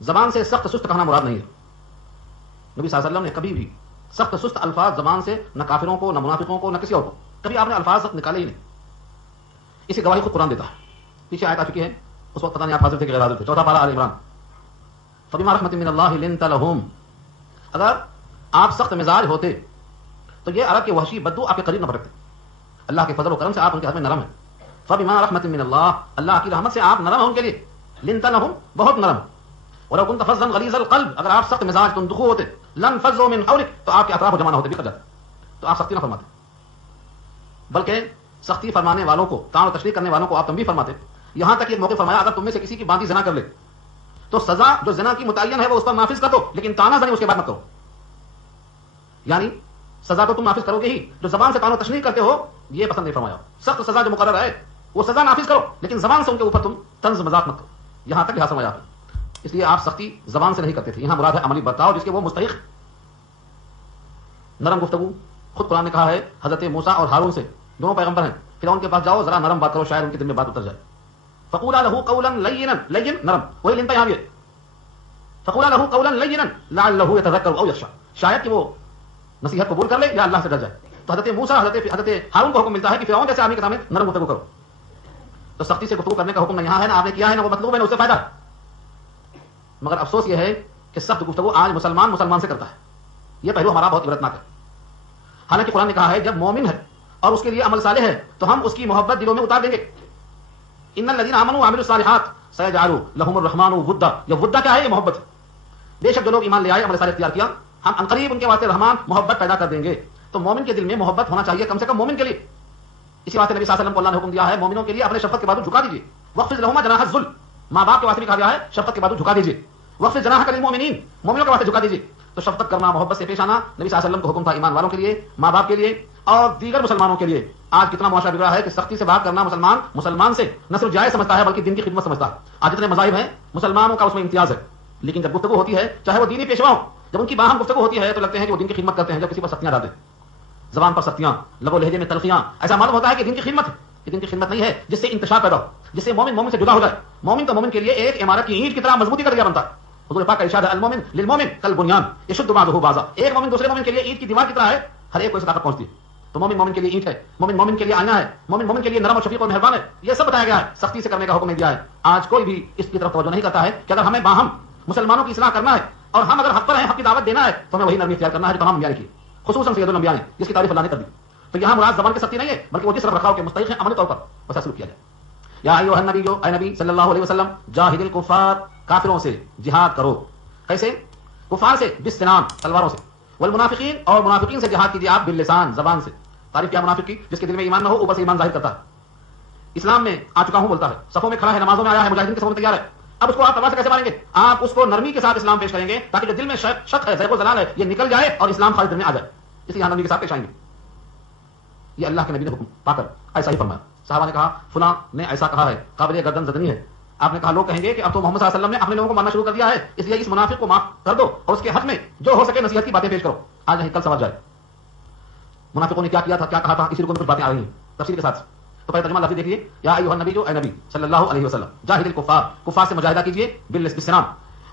زبان سے سخت سست کہنا مراد نہیں ہے. نبی صلی اللہ علیہ وسلم نے کبھی بھی سخت سست الفاظ زبان سے نہ کافروں کو، نہ منافقوں کو، نہ کسی اور کو کبھی آپ نے الفاظ سخت نکالے ہی نہیں. اسی گواہی خود قرآن دیتا ہے. پیچھے آیت آ چکی ہے، اس وقت پتہ نہیں آپ حاضر تھے کہ غیر حاضر تھے. 4 پارہ آل عمران. فبما رحمت من اللہ لنت لهم. اگر آپ سخت مزاج ہوتے تو یہ عرب کے وحشی بدو آپ کے قریب نہ بھٹکتے. اللہ کے فضل و کرم سے آپ ان کے حق میں نرم ہیں. فبما رحمت من اللہ، اللہ کی رحمت سے آپ نرم ہیں ان کے لیے. لنت لهم، بہت نرم. ولو كنت فظا غلیظ القلب، اگر آپ سخت مزاج تم دخو ہوتے، لن فضوا من حولک، تو آپ کے اطراف جمع نہ ہوتے، بکھر جاتے. تو آپ سختی نہ فرماتے، بلکہ سختی فرمانے والوں کو، طعن و تشریح کرنے والوں کو آپ تنبیہ فرماتے. یہاں تک ایک موقع فرمایا اگر تم میں سے کسی کی باندھی زنا کر لے تو سزا جو زنا کی متعین ہے وہ اس پر نافذ کر دو، لیکن طعنہ زنی اس کے بعد مت کرو. یعنی سزا تو تم نافذ کرو گے ہی، جو زبان سے طعن و تشریح کرتے ہو یہ پسند نہیں فرمایا. سخت سزا جو مقرر ہے وہ سزا نافذ کرو، لیکن زبان سے ان کے اوپر تم طنز مذاق مت کرو. یہاں تک لحاظ فرمایا. اس لیے آپ سختی زبان سے نہیں کرتے تھے. یہاں مراد ہے عملی برتاؤ جس کے وہ مستحق. نرم گفتگو، خود قرآن نے کہا ہے حضرت موسیٰ اور ہارون سے، دونوں پیغمبر ہیں، فرعون کے پاس جاؤ ذرا نرم بات کرو، شاید ان کے دل میں بات اتر جائے. فقولا له قولا لینا، لین نرم، وہی لنتا یہاں بھی ہے. فقولا له قولا لینا لعلہ یتذکر او یخشی، شاید کہ وہ نصیحت قبول کر لے یا اللہ سے ڈر جائے. تو حضرت موسیٰ حضرت ہارون کو حکم ملتا ہے کہ فرعون جیسے آدمی کے سامنے نرم گفتگو کرو. تو سختی سے گفتگو کرنے کا حکم نہ یہاں ہے، نہ آپ نے کیا ہے، نہ وہ مطلوب ہے، نہ اس سے فائدہ. مگر افسوس یہ ہے کہ سخت گفتگو آج مسلمان سے کرتا ہے. یہ پہلو ہمارا بہت عبرتناک ہے. حالانکہ قرآن نے کہا ہے جب مومن ہے اور اس کے لیے عمل صالح ہے تو ہم اس کی محبت دلوں میں اتار دیں گے. ان الذين امنوا وعملوا الصالحات سيجعل لهم الرحمن ودا. یہ ودا کیا ہے؟ یہ محبت. بے شک جو لوگ ایمان لے آئے، عمل صالح اختیار کیا، ہم عنقریب ان کے واسطے رحمان محبت پیدا کر دیں گے. تو مومن کے دل میں محبت ہونا چاہیے، کم سے کم مومن کے لیے. اسی واسطے نبی صلی اللہ علیہ وسلم کو اللہ نے حکم دیا ہے مومنوں کے لیے اپنے شفقت کے بازو جھکا دیجیے. واخفض لهما جناح الذل، ماں باپ کے واسطے بھی کہا گیا ہے شفقت کے بازو جھکا دیجیے. واخفض جناحك للمؤمنين، مومنوں کے واسطے جھکا دیجیے. تو شفقت کرنا، محبت سے پیش آنا نبی صلی اللہ علیہ وسلم کو حکم تھا ایمان والوں کے لیے، ماں باپ کے لیے اور دیگر مسلمانوں کے لیے. آج کتنا معاشرہ بگڑا ہے کہ سختی سے بات کرنا مسلمان سے نہ صرف جائز سمجھتا ہے بلکہ دین کی خدمت سمجھتا ہے. آج جتنے مذاہب ہیں مسلمانوں کا اس میں امتیاز ہے، لیکن جب گفتگو ہوتی ہے چاہے وہ دینی پیشوا ہو، جب ان کی باہم گفتگو ہوتی ہے تو لگتے ہیں کہ وہ دین کی خدمت کرتے ہیں. جب کسی پر سختیاں ڈالتے، زبان پر سختیاں، لب و لہجے میں تلخیاں، ایسا معلوم ہوتا ہے کہ دین کی خدمت ہے. یہ دین کی خدمت نہیں ہے جس سے انتشار پیدا ہو، جس سے مومن سے جدا ہو جائے. مومن تو مومن کے لیے ایک عمارت کی اینٹ کی طرح مضبوطی کا ذریعہ بنتا ہے. حضور پاک کا ارشاد ہے المومن للمومن کالبنیان یشد بعضه بعضا. ایک مومن دوسرے مومن کے لیے اینٹ کی دیوار کی طرح ہے، ہر ایک کو اس طاقت پہنچتی ہے. تو مومن کے لیے اینٹ ہے، مومن کے لیے آئینہ ہے، مومن کے لیے نرم اور شفیق اور مہربان ہے. یہ سب بتایا گیا ہے، سختی سے کرنے کا حکم دیا ہے. آج کوئی بھی اس کی طرف توجہ نہیں کرتا ہے کہ اگر ہمیں باہم مسلمانوں کی اصلاح کرنا ہے اور ہم اگر حق پر ہیں، حق کی دعوت دینا ہے، تو ہمیں وہی نرمی اختیار کرنا ہے جو تمام انبیاء نے کی، خصوصاً سید الانبیاء نے جس کی تعریف اللہ نے کر دی. تو یہاں مراد زبان کی سختی نہیں ہے بلکہ وہ جس رکھ رکھاؤ کے مستحق ہیں عملی طور پر ویسا سلوک کیا جائے. یا ایھا النبی، اے نبی صلی اللہ علیہ وسلم، جاہد الکفار، کافروں سے جہاد کرو. کیسے؟ کفار سے بالسنان، تلواروں سے. والمنافقین، اور منافقین سے جہاد کیجیے آپ باللسان، زبان سے. تعریف کیا منافق کی؟ جس کے دل میں ایمان نہ ہو، اوپر سے ایمان ظاہر کرتا ہے، اسلام میں آ چکا ہوں بولتا ہے، صفوں میں کھڑا ہے، نمازوں میں آیا ہے، مجاہدین کے صفوں میں تیار ہے. اب اس کو آپ تلوار سے کیسے ماریں گے؟ آپ اس کو نرمی کے ساتھ اسلام پیش کریں گے تاکہ جو دل میں شک ہے، زیغ و ضلال ہے، یہ نکل جائے اور اسلام خالص دل میں آ جائے. اس لیے نرمی کے ساتھ پیش آئیں گے. یہ اللہ کے نبی نے حکم پا کر ایسا ہی فرمایا. صحابہ نے کہا فلاں نے ایسا کہا ہے، قابل گردن زدنی ہے. آپ نے کہا لوگ کہیں گے کہ اب تو محمد صلی اللہ علیہ وسلم نے اپنے لوگوں کو ماننا شروع کر دیا ہے، اس لیے اس منافق کو معاف کر دو اور اس کے حق میں جو ہو سکے نصیحت کی باتیں پیش کرو. آج نہیں کل سمجھ جائے منافقوں نے کیا کیا تھا، کیا کہا تھا. اسی رکو میں کچھ باتیں آ رہی ہیں تفصیل کے ساتھ. تو پہلے ترجمہ لفظی دیکھیے، یا ایھا النبی، جو اے نبی صلی اللہ علیہ وسلم، جاہد الکفار، کفار سے مجاہدہ کیجیے بالسنان،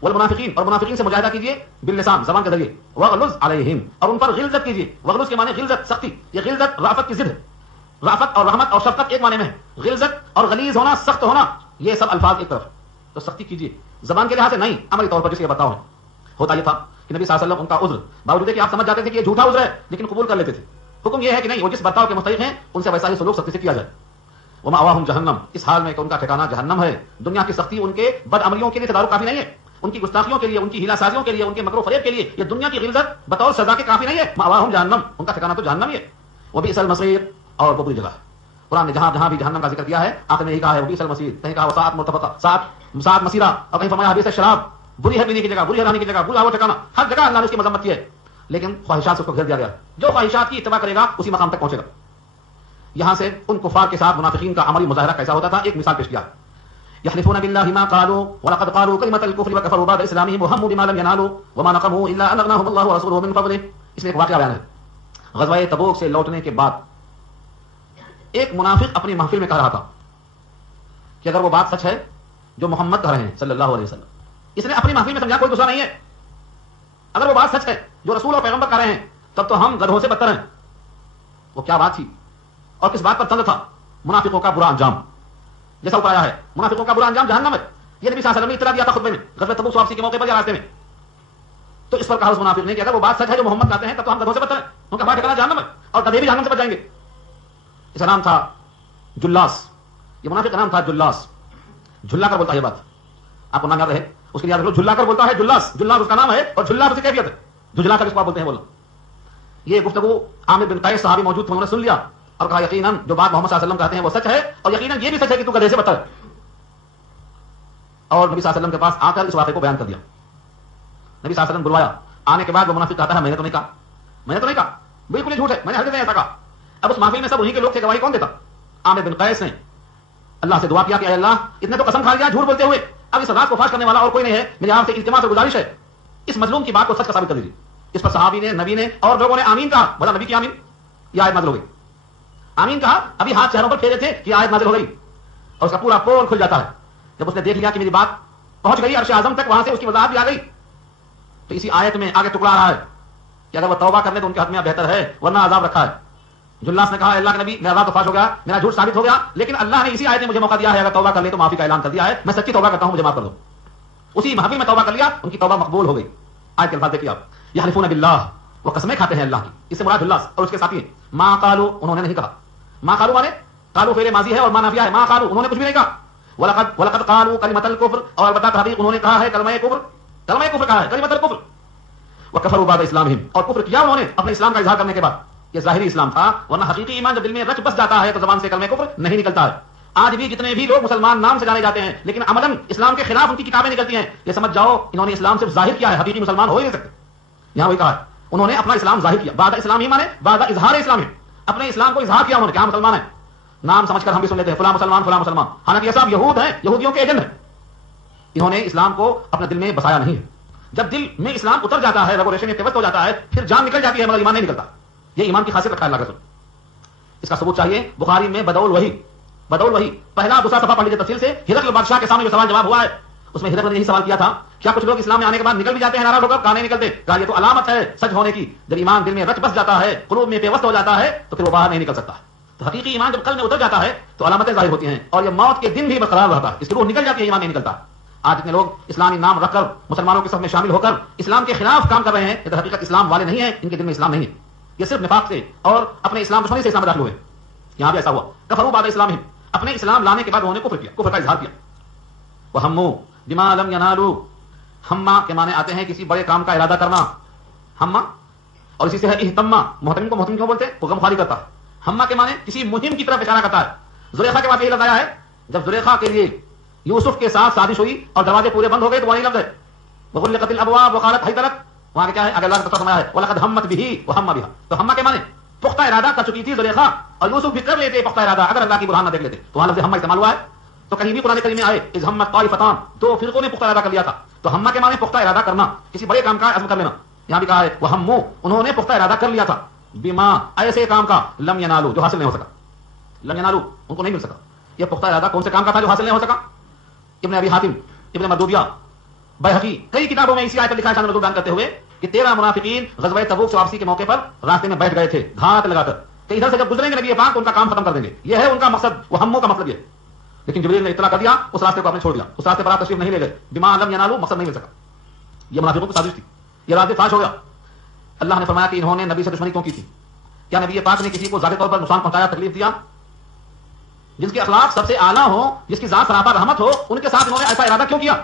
والمنافقین، اور منافقین سے مجاہدہ کیجیے باللسان، زبان کے ذریعے. وغلظ علیہم، اور ان پر غلظت کیجیے. وغلظ کے معنی غلظت، سختی. یہ غلظت رافت کی ضد ہے. رافت اور رحمت اور شفقت ایک معنی میں ہے. غلظت اور غلیظ ہونا، سخت ہونا، یہ سب الفاظ ایک طرف. تو سختی کیجیے زبان کے لحاظ سے نہیں، عملی طور پر جس کے بتاؤ ہے. ہوتا یہ تھا کہ نبی صلی اللہ علیہ وسلم ان کا عذر، باوجود کہ آپ سمجھ جاتے تھے کہ یہ جھوٹا عذر ہے، لیکن قبول کر لیتے تھے. حکم یہ ہے کہ نہیں، وہ جس برتاؤ کے مستحق ہیں ان سے ویسا ہی سلوک سختی سے کیا جائے. ومأواہم جہنم، اس حال میں کہ ان کا ٹھکانہ جہنم ہے. دنیا کی سختی ان کے بد عملیوں کے لیے تدارک کافی نہیں ہے، ان کی گستاخیوں کے لیے، ان کی ہیلا سازیوں کے لیے، ان کے مکر و فریب کے لیے یہ دنیا کی غلظت بطور سزا کے کافی نہیں ہے. مأواہم جہنم، ان کا ٹھکانہ تو جہنم ہی ہے. وبئس المصیر، اور وہ بری جگہ ہے. قرآن نے جہاں بھی جہنم کا ذکر کیا ہے آخر میں یہی کہا ہے وبئس المصیر، کہیں کہا وساءت مرتفقہ، سات مسیرہ، اور کہیں فرمایا حبیث شراب، بری ہے پینے کی جگہ، بری ہے رہنے کی جگہ، برا وہ ٹھکانہ. ہر جگہ اللہ نے اس کی مذمت کی ہے، لیکن خواہشات سے اس کو گھیر دیا گیا. جو خواہشات کی اتباع کرے گا اسی مقام تک پہنچے گا. یہاں سے ان کفار کے ساتھ منافقین کا عملی مظاہرہ کیسا ہوتا تھا ایک مثال پیش کیا. یحلفون بالله ما قالوا ولقد قالوا كلمة الكفر وكفروا بعد اسلامهم وهموا بما لم ينالوا وما نقموا الا ان اغناهم الله ورسوله من فضله. اس میں ایک واقعہ بیان ہے. غزوہ تبوک سے لوٹنے کے بعد ایک منافق اپنی محفل میں کہہ رہا تھا کہ اگر وہ بات سچ ہے جو محمد کہہ رہے ہیں صلی اللہ علیہ وسلم اس نے اپنی محفل میں سمجھا کوئی دوسرا نہیں ہے. اگر وہ بات سچ ہے جو رسول اور پیغمبر کر رہے ہیں تب تو ہم گدھوں سے بدتر ہیں. وہ کیا بات تھی اور کس بات پر طنز تھا؟ منافقوں کا برا انجام. جیسا اوپر آیا ہے منافقوں کا برا انجام جہنم ہے. یہ نبی صلی اللہ علیہ وسلم نے اطلاع دیا تھا خطبے میں غزوہ تبوک واپسی کے موقع پر یا راستے میں. تو اس پر کہا اس منافق نے کہ اگر وہ بات سچ ہے جو محمد کہتے ہیں تب تو ہم گدھوں سے بدتر ہیں. ان کا ہمارا ٹھکانہ جہنم ہے اور گدھے بھی جہنم سے بچ جائیں گے. اس کا نام تھا جلاس. یہ منافق کا نام تھا جلاس. جھلا کر بولتا ہے یہ بات. آپ کو نام یاد رہے اس کے لیے یاد رکھو. جھلا کر بولتا ہے جلاس. جلاس اس کا نام ہے اور جھلا اس کی کیفیت ہے. جھلا کر اس کو بولتے ہیں بولنا. یہ گفتگو عامر بن قیس صحابی موجود تھے. انہوں نے سن لیا اور کہا یقیناً جو بات محمد صلی اللہ علیہ وسلم کہتے ہیں وہ سچ ہے اور یقیناً یہ بھی سچ ہے کہ تو گدھے سے بدتر ہے. اور نبی صلی اللہ علیہ وسلم کے پاس آ کر اس واقعے کو بیان کر دیا. نبی صلی اللہ علیہ وسلم بلوایا. آنے کے بعد وہ منافق کہتا ہے میں نے تو نہیں کہا, میں نے تو نہیں کہا, بالکل ہی جھوٹ ہے, میں نے ہرگز نہیں ایسا کہا. اب اس محفل میں سب انہیں کے لوگ تھے. گواہی کون دیتا؟ عامر بن قیس نے اللہ سے دعا کیا کہ اے اللہ اتنے تو قسم کھا لیا جھوٹ بولتے ہوئے, اب اس رات کو فاش کرنے والا اور کوئی نہیں ہے. میری آپ سے التماس سے گزارش ہے اس مظلوم کی بات کو سچ کا ثابت کر دیجیے. اس پر صحابی نے, نبی نے اور لوگوں نے آمین کہا. بولا نبی کی آمین, یہ آیت نازل ہو گئی. آمین کہا, ابھی ہاتھ چہروں پر پھیرے تھے کہ آیت نازل ہو گئی اور اس کا پورا پول کھل جاتا ہے. جب اس نے دیکھ لیا کہ میری بات پہنچ گئی عرش اعظم تک, وہاں سے اس کی وضاحت بھی آ گئی. تو اسی آیت میں آگے ٹکڑا رہا ہے کہ اگر وہ توبہ کر لے تو ان کے حق میں بہتر ہے ورنہ عذاب رکھا ہے. جلاس نے کہا اللہ کے نبی میرا عذاب تو فاش ہو گیا, میرا جھوٹ ثابت ہو گیا, لیکن اللہ نے اسی آیت میں مجھے موقع دیا ہے اگر توبہ کر لے تو معافی کا اعلان کر دیا ہے. میں سچی توبہ کرتا ہوں, مجھے معاف کر دو. اسی محفل میں توبہ کر لیا, ان کی توبہ مقبول ہو گئی. آیت کے الفاظ دیکھیے آپ. یحلفون باللہ, وہ قسمیں کھاتے ہیں اللہ کی. اس سے مراد جلاس اور اس کے ساتھی ہیں. ما قالوا, انہوں نے نہیں کہا. ما قالوا مانے قالوا فعل ماضی ہے اور ما نافیہ ہے. ما قالوا, انہوں نے کچھ بھی نہیں کہا. ولقد قالوا کلمۃ الکفر, اور البتہ تحقیق انہوں نے کہا ہے کلمہ کفر. کلمہ کفر کہا ہے, کلمۃ الکفر. وکفروا بعد اسلامہم, اور کفر کیا انہوں نے اپنے اسلام کا اظہار کرنے کے بعد. یہ ظاہری اسلام تھا, ورنہ حقیقی ایمان جب دل میں رچ بس جاتا ہے تو زبان سے کلمہ کفر نہیں نکلتا ہے. آج بھی جتنے بھی لوگ مسلمان نام سے جانے جاتے ہیں لیکن عملاً اسلام کے خلاف ان کی کتابیں نکلتی ہیں, یہ سمجھ جاؤ انہوں نے اسلام صرف ظاہر کیا ہے, حقیقی مسلمان ہو ہی نہیں سکتے. یہاں وہی کہا ہے انہوں نے اپنا اسلام ظاہر کیا. بعد اسلام ہی مانے بعد اظہار اسلام ہے, اپنے اسلام کو اظہار کیا انہوں نے کہ ہم مسلمان ہیں. نام سمجھ کر ہم بھی سن لیتے ہیں فلاں مسلمان فلاں مسلمان, حالانکہ یہ سب یہود ہیں, یہودیوں کے ایجنٹ ہیں. انہوں نے اسلام کو اپنے دل میں بسایا نہیں ہے. جب دل میں اسلام اتر جاتا ہے, ریگولیشن میں پیوست ہو جاتا ہے, پھر جان نکل جاتی ہے مگر ایمان نہیں نکلتا. یہ ایمان کی خاصیت رکھا ہے اللہ کے رسول. اس کا ثبوت چاہیے بخاری میں بدول وحی پہلا دوسرا صفحہ پڑھ لیجیے تفصیل سے. ہرقل بادشاہ کے سامنے جو سوال جواب ہوا ہے اس میں ہرقل نے یہی سوال کیا تھا کیا کچھ لوگ اسلام میں آنے کے بعد نکل بھی جاتے ہیں ناراض ہو کر؟ کہا نہیں نکلتے. کہا یہ تو علامت ہے سچ ہونے کی. جب ایمان دل میں رچ بس جاتا ہے, قلوب میں پیوست ہو جاتا ہے تو پھر وہ باہر نہیں نکل سکتا. تو حقیقی ایمان جب قلب میں اتر جاتا ہے تو علامتیں ظاہر ہوتی ہیں اور یہ موت کے دن بھی برقرار رہتا ہے. اس کی روح نکل جاتی ہے, ایمان نہیں نکلتا. آج اتنے لوگ اسلامی نام رکھ کر مسلمانوں کے صف میں شامل ہو کر اسلام کے خلاف کام کر رہے ہیں. یہ تو حقیقت اسلام والے نہیں ہیں, ان کے دل میں اسلام نہیں ہے. یہ صرف نفاق سے اور اپنے اسلام دشمنی سے اسلام میں داخل ہوئے. یہاں بھی ایسا ہوا. کفروا بعد اسلامہم, اپنے اسلام لانے کے بعد انہوں نے کفر کیا, کفر کا اظہار کیا. وہموا بما لم ینالوا, ہما کے معنی آتے ہیں کسی بڑے کام کا ارادہ کرنا. ہما اور اسی سے ہے اہتما. محتمم کو محتمم کیوں بولتے ہیں؟ وہ غم خواری کرتا ہے. ہما کے معنی کسی مہم کی طرف اشارہ کرتا ہے. زلیخا کے بعد یہی لفظ آیا ہے جب زلیخا کے لیے یوسف کے ساتھ سازش ہوئی اور دروازے پورے بند ہو گئے تو وہی لفظ ہے وغلقت الابواب وقالت حیث لک. وہاں کیا ہے اگر اللہ کا فرمایا ہے ولقد ہمت به وهم بها. تو ہما کے معنی پختہ ارادہ کر چکی تھی زلیخا اور یوسف بھی کر لیتے پختہ ارادہ اگر اللہ کی برہان نہ دیکھ لیتے. تو وہاں لفظ ہما استعمال ہوا ہے. تو کہیں بھی قرآن کریم میں آئے اذ ہمت طائفتان, دو فرقوں نے پختہ ارادہ کر لیا تھا. تو ہما کے معنی پختہ ارادہ کرنا, کسی بڑے کام کا عزم کر لینا. یہاں بھی کہا ہے وہموا, انہوں نے پختہ ارادہ کر لیا تھا. بما, ایسے کام کا لم ینالوا, جو حاصل نہیں ہو سکا. لم ینالوا, ان کو نہیں مل سکا. یہ پختہ ارادہ کون سے کام کا تھا جو حاصل نہیں ہو سکا؟ ابن ابی حاتم, ابن مردودیہ, بیہقی, کئی کتابوں میں اسی آیت پر لکھا ہے شان نزول بیان کرتے ہوئے کہ 13 منافقین غزوہ تبوک سے واپسی کے موقع پر راستے میں بیٹھ گئے تھے گھات لگا کر کہ ادھر سے جب گزریں گے نبی پاک تو ان کا کام ختم کر دیں گے. یہ ہے ان کا مقصد, وہ ہموں کا مقصد یہ. لیکن جبریل نے اطلاع کر دیا, اس راستے کو آپ نے چھوڑ دیا, اس راستے پر آپ تشریف نہیں لے گئے. بما لم ینالوا, مقصد نہیں مل سکا. یہ منافقوں کی سازش تھی, یہ راستے فاش ہو گیا. اللہ نے فرمایا کہ انہوں نے نبی سے دشمنی کیوں کی تھی؟ کیا نبی پاک نے کسی کو ذاتی طور پر نقصان پہنچایا, تکلیف دیا؟ جس کے اخلاق سب سے اعلیٰ ہو, جس کی ذات سراپا رحمت ہو, ان کے ساتھ انہوں نے ایسا ارادہ کیوں کیا؟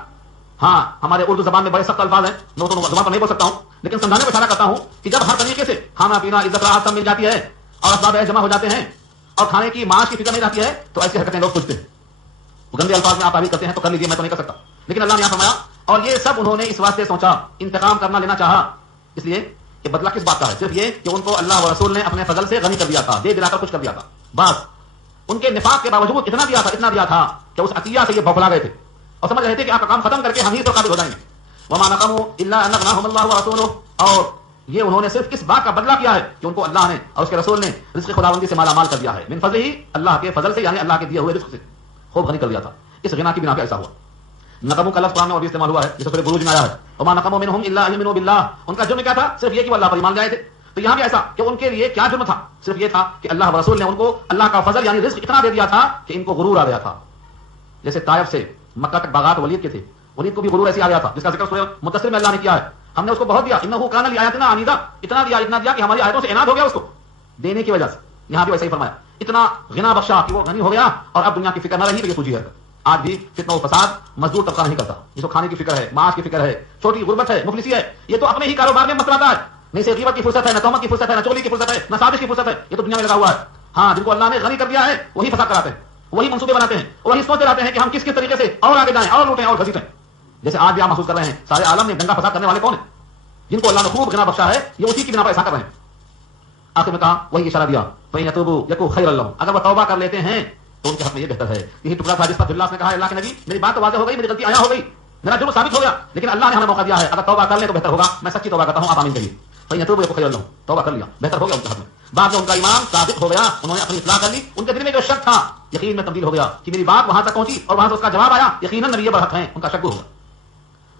ہاں ہمارے اردو زبان میں بڑے سخت الفاظ ہیں, میں تو زبان پر نہیں بول سکتا ہوں, لیکن سمجھانے کو اشارہ کرتا ہوں کہ جب ہر طریقے سے کھانا پینا عزت راحت سب مل جاتی ہے اور اسباب جمع ہو جاتے ہیں اور کھانے کی معاش کی فکر نہیں رہتی ہے تو ایسی حرکتیں لوگ سوچتے ہیں. گندے الفاظ میں آپ تعبیر کرتے ہیں تو کر لیجیے, میں تو نہیں کر سکتا. لیکن اللہ نے یہاں فرمایا اور یہ سب انہوں نے اس واسطے سوچا, انتقام کرنا لینا چاہا. اس لیے کہ بدلہ کس بات کا ہے؟ صرف یہ کہ ان کو اللہ و رسول نے اپنے فضل سے غنی کر دیا تھا, دے دلا کر کچھ کر دیا تھا. بس ان کے نفاق کے باوجود اتنا دیا تھا کہ اس عطیہ سے یہ بوکھلا گئے تھے اور سمجھ رہے تھے کہ آپ کا کام ختم کر کے ہم ہی تو قابل ہو جائیں گے. وما نقموا الا ان اغناهم الله ورسوله, اور یہ انہوں نے صرف کس بات کا بدلہ کیا ہے کہ ان کو اللہ نے اور اس کے رسول نے رزق خداوندی سے مالا مال کر دیا ہے. من فضل ہی, اللہ کے فضل سے, یعنی اللہ کے دیے ہوئے رزق سے خوب غنی کر دیا تھا. اس غنا کی بنا پہ ایسا ہوا. نقمو کا لفظ قرآن میں اور بھی استعمال ہوا ہے، جسے سورہ بروج میں آیا ہے، وما نقموا منهم الا ان يؤمنوا بالله. ان کا جرم کیا تھا؟ صرف یہ کہ وہ اللہ پر ایمان لائے تھے. تو یہاں بھی ایسا کہ ان کے لیے کیا جرم تھا؟ صرف یہ تھا کہ اللہ و رسول نے ان کو اللہ کا فضل یعنی رزق اتنا دے دیا تھا کہ ان کو غرور آ گیا تھا. جیسے طائف سے مکہ تک باغات ولید کے تھے، ولید کو بھی غرور ایسے آ گیا تھا جس کا ذکر سورہ مدثر میں اللہ نے کیا ہے. ہم نے اس کو بہت دیا، انہ کان لآیاتنا عنیدا، اتنا دیا کہ ہماری آیتوں سے عناد ہو گیا اس کو دینے کی وجہ سے. یہاں بھی ویسے ہی فرمایا، اتنا غنا بخشا کہ وہ غنی ہو گیا اور اب دنیا کی فکر نہ رہی تو یہ سوچی ہے. آج بھی فتنہ و فساد مزدور طبقہ نہیں کرتا، جس کو کھانے کی فکر ہے، معاش کی فکر ہے، چھوٹی غربت ہے، مفلسی ہے، یہ تو اپنے ہی کاروبار میں مسراتا ہے. نہیں سے غیبت کی فرصت ہے، نہ تہمت کی فرصت ہے، نہ چوری کی فرصت ہے، نہ سازش کی فرصت ہے، یہ تو دنیا میں لگا ہوا ہے. ہاں جن کو اللہ نے غنی کر دیا ہے وہی فساد کراتے ہیں، وہی منصوبے بناتے ہیں، وہی سوچتے رہتے ہیں کہ ہم کس کس طریقے سے اور آگے جائیں اور لوٹیں اور گھسیٹیں. جیسے آج بھی آپ محسوس کر رہے ہیں سارے عالم میں دنگا فساد کرنے والے کون ہیں؟ جن کو اللہ نے خوب غنا بخشا ہے یہ اسی کی بنا پر ایسا کر رہے ہیں. آخر میں کہا وہی اشارہ دیا فَإِن يَتُوبُوا يَكُنْ خَيْرًا لَهُمْ، اگر وہ توبہ کر لیتے ہیں تو ان کے حق میں یہ بہتر ہے. یہی ٹکڑا تھا جس پر اللہ نے کہا اللہ کے نبی میری بات تو واضح ہو گئی، میری غلطی آیا ہو گئی، میرا جرم ثابت ہو گیا، لیکن اللہ نے ہمیں موقع دیا ہے اگر توبہ کر لیں تو بہتر ہوگا. میں سچی توبہ کرتا ہوں، آپ آمین کریے. فَإِن يَتُوبُوا يَكُنْ خَيْرًا لَهُمْ، توبہ کر لیا بہتر ہو گیا ان کے حق میں. بعد میں ان کا ایمان ثابت ہو گیا، انہوں نے اپنی اصلاح کر لی، ان کے دل میں جو شک تھا یقین میں تبدیل ہو گیا کہ میری بات وہاں تک پہنچی اور وہاں سے اس کا جواب آیا، یقیناً نبی برحق ہیں، ان کا شک ہو گیا،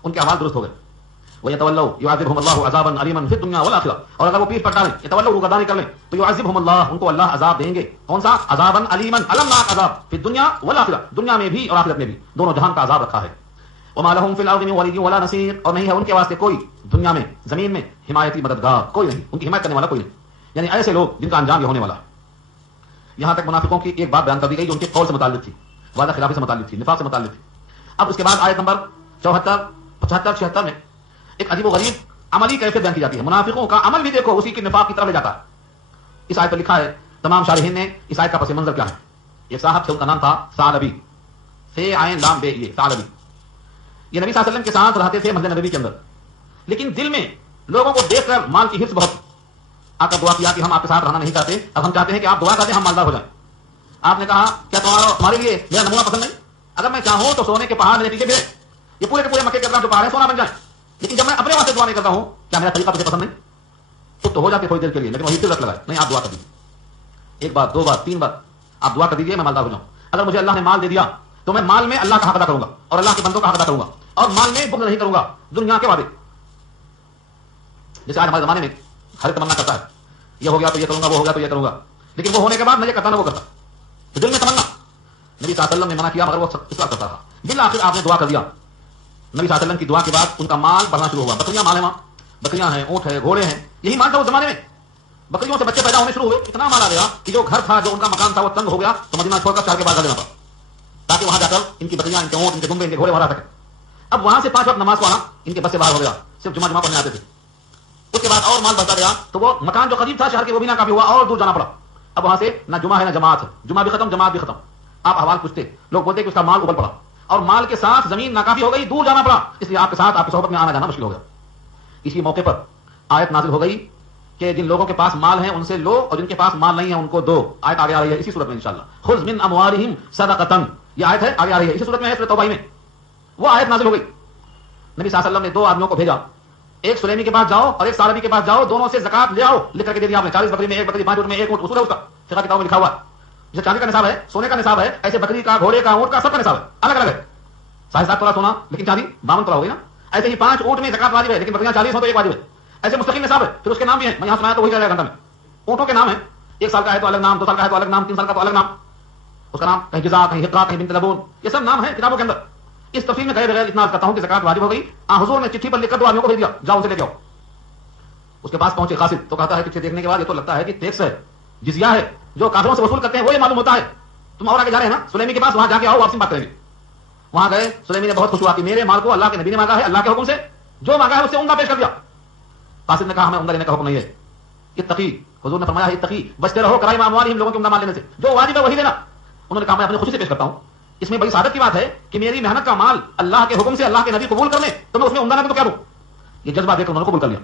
ان کے احوال درست ہو گئے. وَيَتَوَلَّوْا يُعَذِّبْهُمُ اللَّهُ عَذَابًا أَلِيمًا فِي الدُّنْيَا وَالْآخِرَةِ، اور اگر وہ پیٹ پٹ ڈالیں يتولوا روگردانی کر لیں تو يعذبهم اللہ، ان کو اللہ عذاب دیں گے. کون سا عذابًا أليمًا، المناک عذاب، فی الدنیا والآخرہ، دنیا میں بھی اور آخرت میں بھی، دونوں جہان کا عذاب رکھا ہے. وما لهم في الارض من ولي ولا نصير، اور نہیں ہے ان کے واسطے کوئی دنیا میں زمین میں حمایتی مددگار، کوئی نہیں، ان کی حمایت کرنے والا کوئی نہیں. یعنی ایسے لوگ جن کا انجام یہ ہونے والا ہے. یہاں تک منافقوں کی ایک بات بیان کر دی گئی جو ان کے قول سے متعلق تھی، وعدہ خلافی سے متعلق تھی، نفاق سے متعلق تھی. اب اس کے بعد آیت نمبر 74 75 76 میں ایک عجیب و غریب عملی کیفیت بیان کی جاتی ہے. منافقوں کا عمل بھی دیکھو اسی کی نفاق کی طرف لے جاتا ہے. اس آیت پر لکھا ہے تمام شارحین نے اس آیت کا پس منظر کیا ہے. ایک صاحب تھے، ان کا نام تھا ثعلبی، سے عین لام بے، یہ ثعلبی. یہ نبی صلی اللہ علیہ وسلم کے ساتھ رہتے تھے مسجد نبی کے اندر، لیکن دل میں لوگوں کو دیکھ کر مال کی حرص بہت. آ کر دعا کیا کہ ہم آپ کے ساتھ رہنا نہیں چاہتے، اب ہم چاہتے ہیں کہ آپ دعا کر دیں ہم مالدار ہو جائیں. آپ نے کہا کیا تمہارے لیے میرا نمونہ پسند نہیں؟ اگر میں چاہوں تو سونے کے پہاڑ میرے پیچھے گرے، یہ پورے کے پورے مکے کے اندر جو پہاڑ ہیں سونا بن جائیں، لیکن جب میں اپنے واسطے دعا نہیں کرتا ہوں کیا میرا طریقہ تجھے پسند نہیں؟ تو ہو جاتے تھوڑی دیر کے لیے، لیکن وہی پھر رکھ لگائے نہیں آپ دعا کر دیجیے، ایک بار دو بار تین بار آپ دعا کر دیجیے میں مالدار ہو جاؤں. اگر مجھے اللہ نے مال دے دیا تو میں مال میں اللہ کا حق ادا کروں گا اور اللہ کے بندوں کا حق ادا کروں گا، اور مال میں بخل نہیں کروں گا دنیا کے وعدے. جیسے آج ہمارے زمانے میں ہر تمنا کرتا ہے یہ ہو گیا تو یہ کروں گا، وہ ہو گیا تو یہ کروں گا، لیکن وہ ہونے کے بعد میں یہ کرتا نہ وہ کرتا، تو دل میں تمنا. نبی صلی اللہ علیہ وسلم نے منع کیا مگر وہ اصرار کرتا تھا. بالآخر آپ نے دعا کر دیا. نبی صلی اللہ علیہ وسلم کی دعا کے بعد ان کا مال بڑھنا شروع ہوا. بکریاں مال ہیں، وہاں بکریاں ہیں، اونٹ ہے، گھوڑے ہیں، یہی مال تھا اس زمانے میں. بکریوں سے بچے پیدا ہونے شروع ہوئے، اتنا مال آ گیا کہ جو گھر تھا، جو ان کا مکان تھا وہ تنگ ہو گیا تو مدینہ چھوڑ کر شہر کے باہر دینا پڑا تاکہ وہاں جا کر ان کی بکریاں، ان کے اونٹ، ان کے دمبے، ان کے گھوڑے وہاں رہ سکے. اب وہاں سے 5 وقت نماز کو آنا ان کے بس سے باہر ہو گیا، صرف جمعہ پڑھنے آتے تھے. اس کے بعد اور مال بڑھتا گیا تو وہ مکان جو قریب تھا شہر کے وہ بھی ناکافی ہوا اور دور جانا پڑا. اب وہاں سے نہ جمعہ ہے نہ جماعت ہے، جمعہ بھی ختم جماعت بھی ختم. آپ احوال پوچھتے، لوگ بولتے کہ اس کا مال ابل پڑا اور مال کے ساتھ زمین ناکافی ہو گئی، دور جانا پڑا، اس لیے آپ کے ساتھ آپ کی صحبت میں آنا جانا مشکل ہو گیا. اسی موقع پر آیت نازل ہو گئی کہ جن لوگوں کے پاس مال ہے ان سے لو اور جن کے پاس مال نہیں ہے ان کو دو. آیت آگے آ رہی ہے اسی صورت میں انشاءاللہ، خذ من اموالہم صدقۃ، یہ آیت ہے آگے آ رہی ہے اسی صورت میں ہے، سورۃ توبہ میں وہ آیت نازل ہو گئی. نبی صلی اللہ علیہ وسلم نے 2 آدمیوں کو بھیجا، ایک سلیمی کے پاس جاؤ اور ایک ثعلبی کے پاس جاؤ، دونوں سے زکات لے آؤ. لکھ کر کے دے دیا آپ نے، 40 بکری میں 1 بکری، 5 اونٹ میں 1 اونٹ، اصول ہے اس کا، فقہ کتابوں میں لکھا ہوا ہے. جیسے چاندی کا نصاب ہے، سونے کا نصاب ہے، ایسے بکری کا، گھوڑے کا، اونٹ کا، سب کا نصاب ہے، الگ الگ ہے. 7.5 تولہ سونا لیکن چاندی 52 تولہ ہو گئی نا. ایسے ہی 5 اونٹ میں زکات واجب ہے لیکن بکریاں 40 ہو تو ایک واجب ہے. ایسے مستقل نصاب ہے. پھر اس کے نام بھی ہیں، میں یہاں سنایا تو وہی 4 گھنٹہ میں. اونٹوں کے نام ہیں، 1 سال کا ہے تو الگ نام، 2 سال کا ہے تو الگ نام، 3 سال کا تو الگ نام، اس کا نام کہیں جزا، کہیں حقہ، کہیں بنت لبون، یہ سب نام ہیں کتابوں کے اندر. اس تفصیل میں کہے بغیر اتنا کرتا ہوں کہ زکات واجب ہو گئی. حضور نے چٹھی پر لکھ کر 2 آدمیوں کو بھیج دیا، جاؤ اسے لے کے آؤ. اس کے پاس پہنچے قاصد تو کہتا ہے پیچھے دیکھنے کے بعد یہ تو لگتا ہے کہ ٹیکس ہے، جزیہ ہے، جو کافروں سے وصول کرتے ہیں وہ یہ معلوم ہوتا ہے. تم اور آگے جا رہے ہیں نا سلیمی کے پاس، وہاں جا کے آؤ، واپسی بات کریں گے. وہاں گئے، سلیمی نے بہت خوش ہوا کہ میرے مال کو اللہ کے نبی نے مانگا ہے، اللہ کے حکم سے جو مانگا ہے اس سے عمدہ پیش کر دیا. قاصد نے کہا ہمیں عمدہ لینے کا حکم نہیں ہے، اتقی، حضور نے فرمایا ہے اتقی، بچتے رہو کرائم اموالہم، لوگوں کے عمدہ مال لینے سے، جو واجب ہے وہی دینا. انہوں نے کہا میں اپنی خوشی سے پیش کرتا ہوں. اس میں بڑی سعادت کی بات ہے کہ میری محنت کا مال اللہ کے حکم سے اللہ کے نبی قبول کر لیں تو میں اس میں عمدہ نہ تو کیا دوں. یہ جذبہ دیکھ کر انہوں نے قبول کر لیا.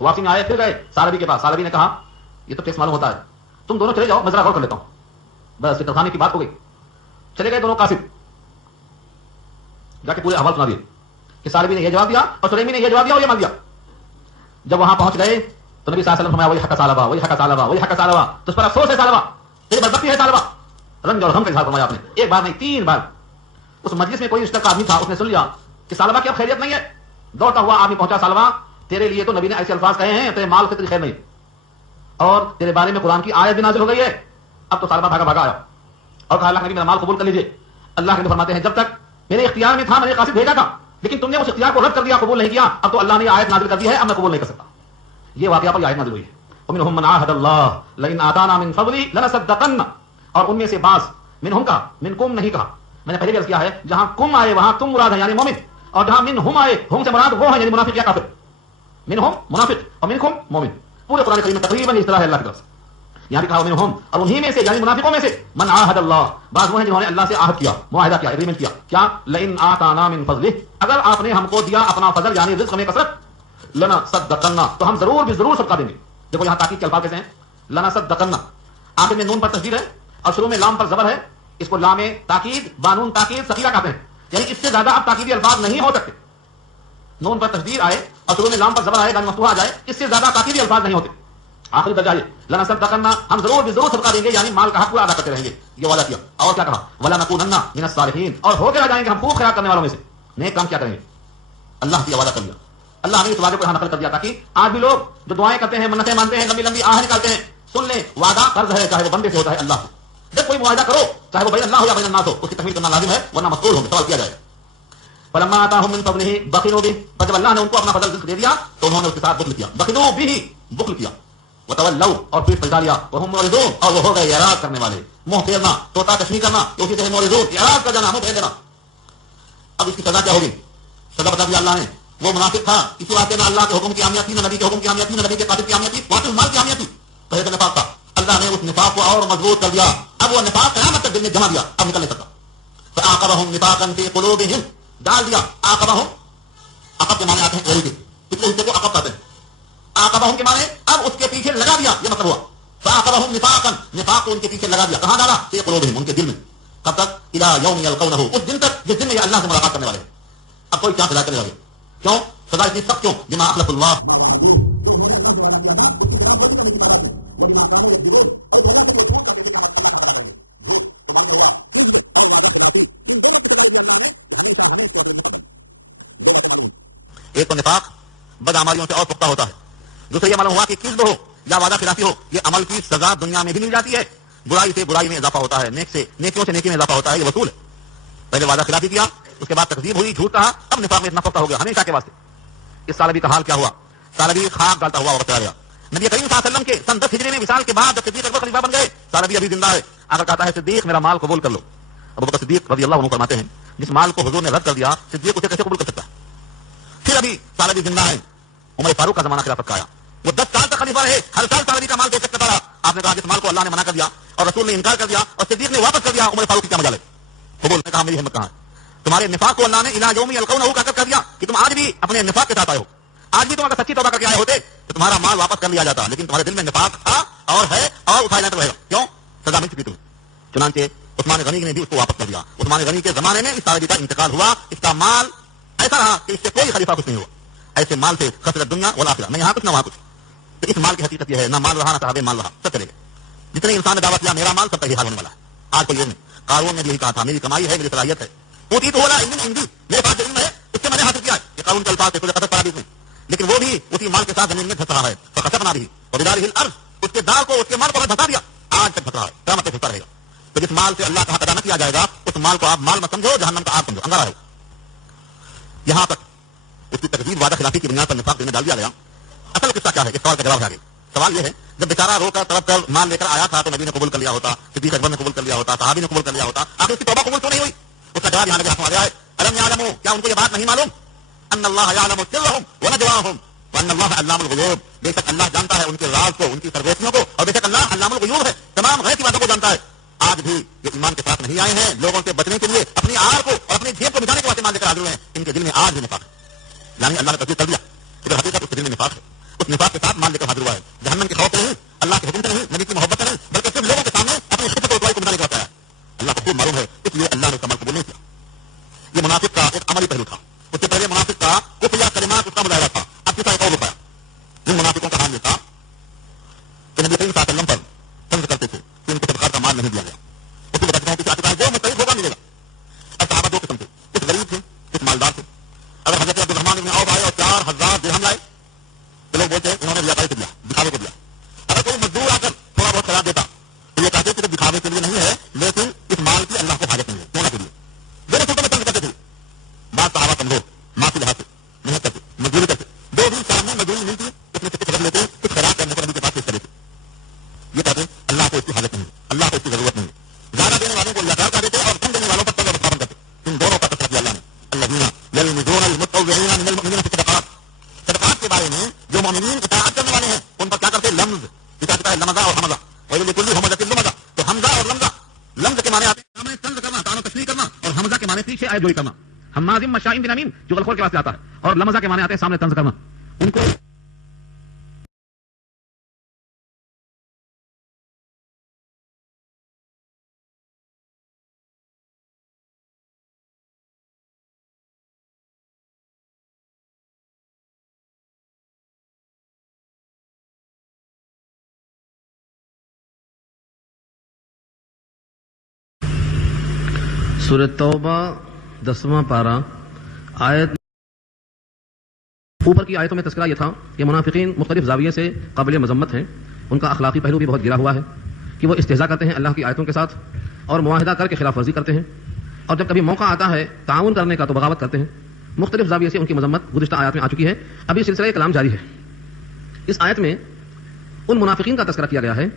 واپسی میں آئے، پھر گئے ثعلبی کے پاس. ثعلبی نے کہا یہ تو ٹیکس معلوم ہوتا ہے، تم دونوں چلے جاؤ، میں ذرا غور کر لیتا ہوں. بس ترخانے کی بات ہو گئی. چلے گئے دونوں قاصد، جا کے پورے احوال سنا دیے کہ ثعلبی نے یہ جواب دیا اور سلیمی نے یہ جواب دیا اور یہ مال دیا. جب وہاں پہنچ گئے تو نبی صلی اللہ علیہ وسلم فرمایا وہی حق ثعلبہ، وہی حق ثعلبہ، وہی حق ثعلبہ، تو اس پر افسوس ہے ثعلبہ، تیری بدبختی ہے ثعلبہ. رنج اور غم کا اظہار فرمایا آپ نے، ایک بار نہیں 3 بار. اس مجلس میں کوئی رشتہ کا آدمی تھا, اس نے سن لیا کہ سالبہ کی اب خیریت نہیں ہے. دوڑتا ہوا آدمی پہنچا, سالبہ تیرے لیے تو نبی نے ایسے الفاظ کہے ہیں, تیرے مال سے تیری خیر نہیں, اور تیرے بارے میں قرآن کی آیت بھی نازل ہو گئی ہے. اب تو سالبہ بھاگا بھاگا آیا اور کہا اللہ کے نبی میرا مال قبول کر لیجیے. اللہ کے نبی فرماتے ہیں جب تک میرے اختیار میں تھا میں نے قاصد بھیجا تھا, لیکن تم نے اس اختیار کو رد کر دیا, قبول نہیں کیا. اب تو اللہ نے آیت نازل کر دی ہے, اب میں قبول نہیں کر سکتا. یہ واقعہ پر آیت نازل ہوئی ہے. ومنهم من عاهد الله لئن آتانا من فضله لنصدقن, اور ان میں سے بعض, منہم کا, منکم نہیں کہا, میں نے پہلے بھی عرض کیا ہے جہاں کم آئے وہاں تم مراد ہے یعنی مومن, اور جہاں منہم آئے ہم سے مراد وہ ہے یعنی منافق یا کافر. منہم منافق اور منکم مومن, پورے قرآن کریم میں تقریباً اس طرح ہے اللہ کی طرف سے. یہاں بھی کہا منہم, اور انہی میں سے یعنی منافقوں میں سے, من عاہد اللہ, بعض وہ ہیں جنہوں نے اللہ سے عہد کیا, معاہدہ کیا, ایگریمنٹ کیا. کیا؟ لئن آتانا من فضلہ, اگر آپ نے ہم کو دیا اپنا فضل یعنی رزق میں کثرت, لنصدقن, تو ہم ضرور بھی ضرور صدقہ دیں گے. دیکھو یہاں تاکید کے الفاظ کیسے ہیں, لنصدقن, آخر میں نون پر تشدید ہے اور شروع میں لام پر زبر ہے. اس کو لام تاکید, بانون تاکید ثقیلہ کہتے ہیں, یعنی اس سے زیادہ اب تاکیدی الفاظ نہیں ہو سکتے. نون پر تشدید آئے اور شروع میں لام پر زبر آئے, لام مفتوحہ آ جائے, اس سے زیادہ تاکیدی الفاظ نہیں ہوتے. آخری درجہ یہ لنصدقن, ہم ضرور بھی ضرور صدقہ دیں گے یعنی مال کا حق پورا ادا کرتے رہیں گے, یہ وعدہ کیا. اور کیا کہا, ولنکونن من الصالحین, اور ہو کے رہ جائیں گے ہم خوب خیرات کرنے والوں میں سے, نیک کام کیا کریں گے. اللہ کی وعدہ کر دیا. اللہ نے اس وعدے کو یہاں نقل کر دیا تاکہ آج بھی لوگ جو دعائیں کرتے ہیں, منتیں مانتے ہیں, لمبی لمبی آہ نکالتے ہیں, سن لیں وعدہ قرض ہے, چاہے وہ بندے سے ہوتا ہے اللہ سے. جب کوئی معاہدہ کرو چاہے وہ بین اللہ ہو یا بین الناس ہو, اس کی تکمیل کرنا لازم ہے ورنہ مسئول ہوں گے, سوال کیا جائے. فلما آتاهم من فضله بخلوا به, جب اللہ نے ان کو اپنا فضل رزق دے دیا تو انہوں نے اس کے ساتھ بخل کیا. بخلوا به, بخل کیا. وتولوا, اور پیٹ پلٹا لیا. وهم معرضون, اور وہ ہو گئے اعراض کرنے والے. منہ پھیرنا, طوطا کشمی کرنا, اسی سے معرضون, اعراض کر جانا, منہ پھیر دینا. اب اس کی سزا کیا ہوگی, سزا بتا دیا اللہ نے. وہ منافق تھا, اسی واسطے نہ اللہ کے حکم کی اہمیت تھی, نہ نبی کے حکم کی اہمیت تھی, نہ نبی کے قاتل کی اہمیت تھی, واقعی مال کی اہمیت تھی. پہلے تو نفاق تھا, اللہ نے اس نفاق کو اور مضبوط کر دیا. اب وہ نفاق قیامت تک دل میں جمع دیا, اب نکل نہیں سکتا. فعاقبهم نفاقا في قلوبهم, ڈال دیا. عاقبهم, عقب کے معنی آتے ہیں کے, پچھلے حصے کو عقب کہتے ہیں. عاقبهم کے معنی اب اس کے پیچھے لگا دیا, یہ مطلب ہوا. فعاقبهم نفاقا, نفاق کو ان کے پیچھے لگا دیا. کہاں ڈالا, في قلوبهم, ان کے دل میں. کب تک, الى يوم يلقونه, اس دن تک جس دن میں یہ اللہ سے ملاقات کرنے والے. اب کوئی چانس ہدایت کرنے والے. کیوں سزا اتنی سخت کیوں, بما اخلف اللہ. ایک تو نفاق بدعمالیوں سے اور پختہ ہوتا ہے. دوسرے یہ معلوم ہوا کہ کذب ہو یا وعدہ خلافی ہو, یہ عمل کی سزا دنیا میں بھی مل جاتی ہے. برائی سے برائی میں اضافہ ہوتا ہے, نیکیوں سے نیکی میں اضافہ ہوتا ہے, یہ وصول ہے. پہلے وعدہ خلافی کیا, اس کے بعد تکذیب ہوئی, جھوٹ کہا, اب نفاق میں اتنا پختہ ہو گیا ہمیشہ کے واسطے. اس سالبی کا حال کیا ہوا, سالبی خاک ڈالتا ہوا وقت آ گیا. نبی کریم صلی اللہ علیہ وسلم کے سن 10 ہجری میں وصال کے بعد جب صدیق اکبر خلیفہ بن گئے, سالبی ابھی زندہ ہے. آگر کہتا ہے صدیق میرا مال قبول کر لو. ابو بکر صدیق رضی اللہ عنہ فرماتے ہیں جس مال کو حضور نے رد کر دیا, صدیق اسے کیسے قبول کر سکتا ہے. پھر ابھی سالبی زندہ ہے. عمر فاروق کا زمانہ خلافت کا آیا, وہ 10 سال تک خلیفہ رہے, ہر سال سالبی کا مال دے سکتا رہا. آپ نے کہا جس مال کو اللہ نے منع کر دیا اور رسول نے انکار کر دیا اور صدیق نے واپس کر دیا, عمر فاروق کی کیا مجال ہے. قبول نے کہا میری ہمت کہاں ہے. تمہارے نفاق کو اللہ نے الی یوم یلقونه کر دیا کہ تم آج بھی اپنے نفاق کے ساتھ آئے ہو. آج بھی تم اگر سچی توبہ کر کے آئے ہوتے تو تمہارا مال واپس کر لیا جاتا, لیکن تمہارے دل میں نفاق تھا اور ہے اور اٹھایا جاتا رہے گا. کیوں, سزا مل چکی تمہیں. چنانچہ عثمان غنی نے بھی اس کو واپس کر دیا. عثمان غنی کے زمانے میں اس سالبی کا انتقال ہوا. اس کا مال ایسا رہا کہ اس سے کوئی خلیفہ کچھ نہیں ہوا. ایسے مال سے خسرت دنیا والآخرہ, نہ یہاں کچھ نہ وہاں کچھ. تو اس مال کی حقیقت یہ ہے, نہ مال رہا نہ صاحب مال رہا, سب چلے گئے. جتنے انسان نے دعویٰ کیا میرا مال, سب کا یہ حال ہونے والا ہے. آج کوئی یہ نہیں. قارون نے بھی یہی کہا تھا میری کمائی ہے, میری صلاحیت ہے, اوتی تو والا علم میرے پاس علم ہے اس سے میں نے حاصل کیا ہے. یہ قارون کے الفاظ سے قدر پڑا بھی, لیکن وہ بھی اسی مال کے ساتھ زمین میں دھس رہا ہے. فخسفنا به وبداره الارض, اس کے دار کو اس کے مال کو دھسا دیا, آج تک دھس رہا ہے, قیامت تک دھستا رہے گا. تو جس مال سے اللہ کا حق ادا نہ کیا جائے گا اس مال کو آپ مال مت سمجھو, جہنم کا آگ سمجھو, انگارا ہے. یہاں تک اس کی تکذیب وعدہ خلافی کی بنیاد پر نفاق میں ڈال دیا گیا. اصل قصہ کیا ہے, اس سوال کا جواب ہے. سوال یہ ہے جب بیچارہ رو کر تڑپ کر مال لے کر آیا تھا تو نبی نے قبول کر لیا ہوتا, صدیق اکبر نے قبول کر لیا ہوتا, صحابی نے قبول کر لیا ہوتا, آخر اس کی توبہ قبول کیوں نہیں ہوئی. اس کا جواب یہاں لگا ہمارے آئے, الم یعلموا, کیا ان کو یہ بات نہیں معلوم, ان اللہ یعلم سرهم ونجواهم وان اللہ علام الغیوب, بے شک اللہ جانتا ہے ان کے راز کو, ان کی سرگوشیوں کو, اور بے شک اللہ علام الغیوب ہے, تمام غیب کی باتوں کو جانتا ہے. آج بھی جو ایمان کے ساتھ نہیں آئے ہیں, لوگوں سے بچنے کے لیے اپنی آڑ کو اور اپنی جیب کو مٹانے کے واسطے مال لے کر حاضر ہوئے ہیں, ان کے دل میں آج بھی نفاق ہے. یعنی اللہ نے تصدیق کر دیا ادھر حقیقت اس کے دل میں نفاق ہے. اس نفاق کے ساتھ مال لے کر حاضر ہوا ہے. جہنم کے خوف سے نہیں, اللہ کے حکم سے نہیں, نبی کی محبت سے نہیں, بلکہ صرف لوگوں کے سامنے اپنی خدمت اور دعائی کو مٹانے کے واسطے آیا. اللہ کو خوب معلوم ہے, اس لیے اللہ نے اس کا عمل قبول نہیں کیا. یہ منافق کا ایک عملی پہلو تھا. اس سے پہلے منافق کا کفر یا کلمات اس کا مظاہرہ تھا. اب کس ایک اور رکھا جن منافقوں کا حال یہ تھا کہ نبی کریم صلی اللہ علیہ وسلم پر طنز کرتے تھے کہ ان کو صدقات کا مال نہیں دیا گیا. اس کو بتاتے ہیں کہ جو مستحق ہوگا ملے گا. اب صحابہ دو قسم تھے, 1000 درہم لائے تو لوگ بولتے ہیں انہوں نے ریاکاری سے دیا، دکھاوے کو دیا. اگر کوئی مزدور آ کر تھوڑا بہت خیرات دیتا تو یہ کہتے کہ دکھاوے کے لیے نہیں ہے، لیکن اس مال کی اللہ کو حاجت نہیں ہے، کیوں نہ کریے. دونوں صورتوں میں تنگ کرتے تھے. بعض صحابہ کمزور ماں کے لحاظ سے محنت کرتے، مزدوری کرتے، 2 دن شام میں مزدوری ملتی ہے، اس میں سے کچھ رکھ لیتے ہیں، کچھ خیرات کرنے کو نبی کے پاس پیش کرتے تھے. یہ کہتے ہیں اللہ کو اس کی حاجت نہیں ہے، اللہ کو اس کی ضرورت نہیں ہے. زیادہ دینے والوں کو ریاکار کہہ دیتے اور کم دینے والوں پر تنگ اور پابند کرتے. ان دونوں کا تذکرہ کیا اللہ نے. الذین یلمزون المطوعین من المؤمنین فی الصدقات. صدقات کے بارے میں جو مومنین اطاعت کرنے والے ہیں ان پر کیا کرتے؟ لمز. اطاعت ہے لمزہ اور حمزہ. وَلِكُلِّ ہُمَزَةٍ لُمَزَةٍ. تو حمزہ اور لمزہ، لمز کے معنی آتے ہیں سامنے طنز کرنا، تعانو تشریح کرنا، اور حمزہ کے معنی پیچھے آئے جوئی کرنا. حمازم مشائم بنمیم جو غلخور کے واسطے آتا ہے، اور لمزہ کے معنی آتے ہیں سامنے طنز کرنا. ان کو سورۃ توبہ 10واں پارہ آیت. اوپر کی آیتوں میں تذکرہ یہ تھا کہ منافقین مختلف زاویے سے قابل مذمت ہیں. ان کا اخلاقی پہلو بھی بہت گرا ہوا ہے کہ وہ استہزاء کرتے ہیں اللہ کی آیتوں کے ساتھ اور معاہدہ کر کے خلاف ورزی کرتے ہیں، اور جب کبھی موقع آتا ہے تعاون کرنے کا تو بغاوت کرتے ہیں. مختلف زاویے سے ان کی مذمت گزشتہ آیات میں آ چکی ہے. ابھی سلسلہ کلام جاری ہے. اس آیت میں ان منافقین کا تذکرہ کیا گیا ہے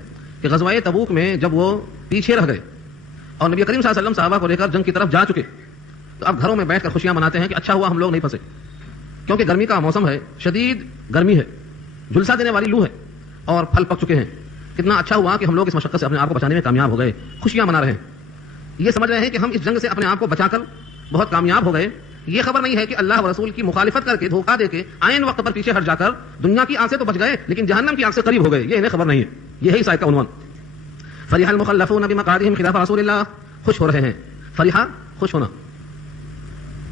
کہ غزوہ تبوک میں جب وہ پیچھے رہ گئے اور نبی کریم صلی اللہ علیہ وسلم صحابہ کو لے کر جنگ کی طرف جا چکے تو اب گھروں میں بیٹھ کر خوشیاں مناتے ہیں کہ اچھا ہوا ہم لوگ نہیں پھنسے، کیونکہ گرمی کا موسم ہے، شدید گرمی ہے، جھلسا دینے والی لو ہے اور پھل پک چکے ہیں. کتنا اچھا ہوا کہ ہم لوگ اس مشقت سے اپنے آپ کو بچانے میں کامیاب ہو گئے، خوشیاں منا رہے ہیں. یہ سمجھ رہے ہیں کہ ہم اس جنگ سے اپنے آپ کو بچا کر بہت کامیاب ہو گئے. یہ خبر نہیں ہے کہ اللہ و رسول کی مخالفت کر کے دھوکہ دے کے عین وقت پر پیچھے ہٹ جا کر دنیا کی آگ سے تو بچ گئے لیکن جہنم کی آگ سے قریب ہو گئے. یہ انہیں خبر نہیں ہے. یہی اس آیت کا عنوان. فرح المخلفون بمقعدهم خلاف رسول اللہ. خوش ہو رہے ہیں. فرحہ خوش ہونا.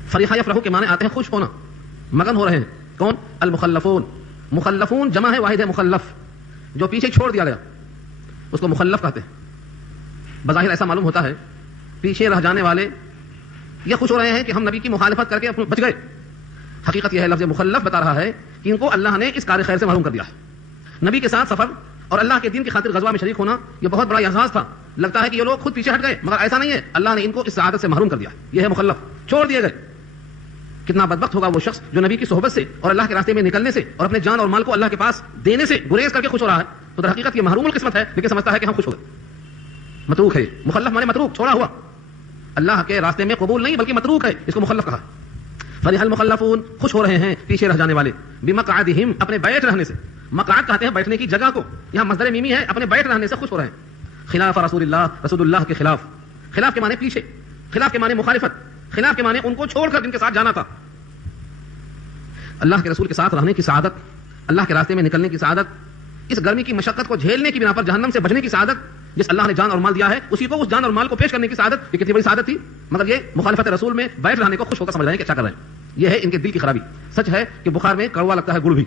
فرحہ یفرحو کے معنی آتے ہیں خوش ہونا، مگن ہو رہے ہیں. کون؟ المخلفون. مخلفون جمع ہے، واحد ہے مخلف، جو پیچھے چھوڑ دیا گیا اس کو مخلف کہتے ہیں. بظاہر ایسا معلوم ہوتا ہے پیچھے رہ جانے والے یہ خوش ہو رہے ہیں کہ ہم نبی کی مخالفت کر کے بچ گئے. حقیقت یہ ہے لفظ مخلف بتا رہا ہے کہ ان کو اللہ نے اس کار خیر سے محروم کر دیا ہے. نبی کے ساتھ سفر اور اللہ کے دین کی خاطر غزوہ میں شریک ہونا یہ بہت بڑا اعزاز تھا. لگتا ہے کہ یہ لوگ خود پیچھے ہٹ گئے، مگر ایسا نہیں ہے. اللہ نے ان کو اس سعادت سے محروم کر دیا. یہ ہے مخلف، چھوڑ دیے گئے. کتنا بدبخت ہوگا وہ شخص جو نبی کی صحبت سے اور اللہ کے راستے میں نکلنے سے اور اپنے جان اور مال کو اللہ کے پاس دینے سے گریز کر کے خوش ہو رہا ہے. تو در حقیقت یہ محروم القسمت ہے، لیکن سمجھتا ہے کہ ہم خوش ہو گئے. متروک ہے. مخلف مانے متروک، چھوڑا ہوا، اللہ کے راستے میں قبول نہیں بلکہ متروک ہے، اس کو مخلف کہا. فرح المخلفون خوش ہو رہے ہیں پیچھے رہ جانے والے. بمقعدہم اپنے بیٹھ رہنے سے. مقعد کہتے ہیں بیٹھنے کی جگہ کو، یہاں مصدر میمی ہے. اپنے بیٹھ رہنے سے خوش ہو رہے ہیں. خلاف رسول اللہ، رسول اللہ کے خلاف. خلاف کے معنی پیچھے، خلاف کے معنی مخالفت، خلاف کے معنی ان کو چھوڑ کر جن کے ساتھ جانا تھا. اللہ کے رسول کے ساتھ رہنے کی سعادت، اللہ کے راستے میں نکلنے کی سعادت، اس گرمی کی مشقت کو جھیلنے کی بنا پر جہنم سے بچنے کی سعادت، جس اللہ نے جان اور مال دیا ہے اسی کو اس جان اور مال کو پیش کرنے کی سعادت، یہ کتنی بڑی سعادت تھی. مگر یہ مخالفت رسول میں بیٹھ رہنے کو خوش ہو کر سمجھ رہے ہیں کہ اچھا کر رہے ہیں. یہ ہے ان کے دل کی خرابی. سچ ہے کہ بخار میں کڑوا لگتا ہے گڑ بھی.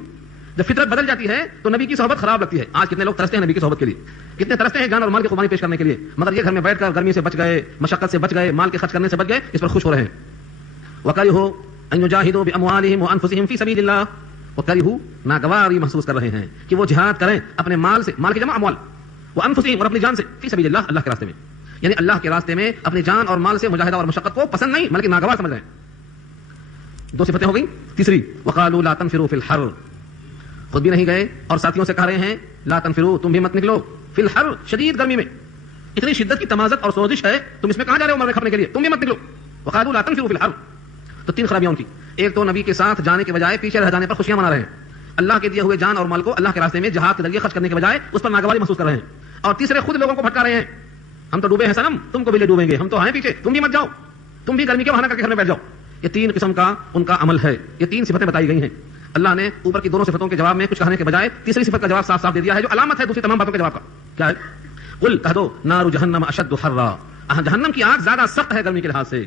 جب فطرت بدل جاتی ہے تو نبی کی صحبت خراب لگتی ہے. آج کتنے لوگ ترستے ہیں نبی کی صحبت کے لیے، کتنے ترستے ہیں جان اور مال کی قربانی پیش کرنے کے لیے، مگر یہ گھر میں بیٹھ کر گرمی سے بچ گئے، مشقت سے بچ گئے، مال کے خرچ کرنے سے بچ گئے، اس پر خوش ہو رہے ہیں. وَكَرِهُوا أَن يُجَاهِدُوا بِأَمْوَالِهِمْ وَأَنفُسِهِمْ فِي سَبِيلِ اللَّهِ. وَكَرِهُوا ناگواری محسوس کر رہے ہیں کہ وہ جہاد کریں اپنے مال سے، مال کی جمع اموال، وَأَنفُسِهِمْ اور اپنی جان سے، فِي سَبِيلِ اللَّهِ اللہ کے راستے میں. یعنی اللہ کے راستے میں اپنی جان اور مال سے مجاہدہ اور مشقت کو پسند نہیں بلکہ ناگوار سمجھ رہے ہیں. 2 صفتیں ہو گئی. تیسری وَقَالُوا لَا تَنْفِرُوا فِي الْحَرِّ. خود بھی نہیں گئے اور ساتھیوں سے کہہ رہے ہیں لا تنفروا، تم بھی مت نکلو، فی الحر، شدید گرمی میں. اتنی شدت کی تمازت اور سوزش ہے، تم اس میں کہاں جا رہے ہو مرنے کھپنے کے لیے، تم بھی مت نکلو. وقالوا لا تنفروا فی الحر. تو 3 خرابیاں ان کی. ایک تو نبی کے ساتھ جانے کے بجائے پیچھے رہ جانے پر خوشیاں منا رہے ہیں. اللہ کے دیے ہوئے جان اور مال کو اللہ کے راستے میں جہاد کے ذریعے خرچ کرنے کے بجائے اس پر ناگواری محسوس کر رہے ہیں. اور تیسرے خود لوگوں کو بھٹکا رہے ہیں. ہم تو ڈوبے ہیں صنم، تم کو بھی لے ڈوبیں گے، ہم تو ہیں پیچھے، تم بھی مت جاؤ، تم بھی گرمی کے بہانہ کر کے گھر میں بیٹھ جاؤ. یہ 3 قسم کا ان کا عمل ہے. یہ 3 صفتیں بتائی گئی ہیں. اللہ نے اوپر کی دونوں صفتوں کے جواب میں کچھ کہنے کے بجائے تیسری صفت کا جواب صاف صاف دے دیا ہے جو علامت ہے دوسری تمام باتوں کے جواب کا. کیا ہے؟ قل کہہ دو نار جہنم اشد حرا. جہنم کی آگ زیادہ سخت ہے گرمی کے لحاظ سے.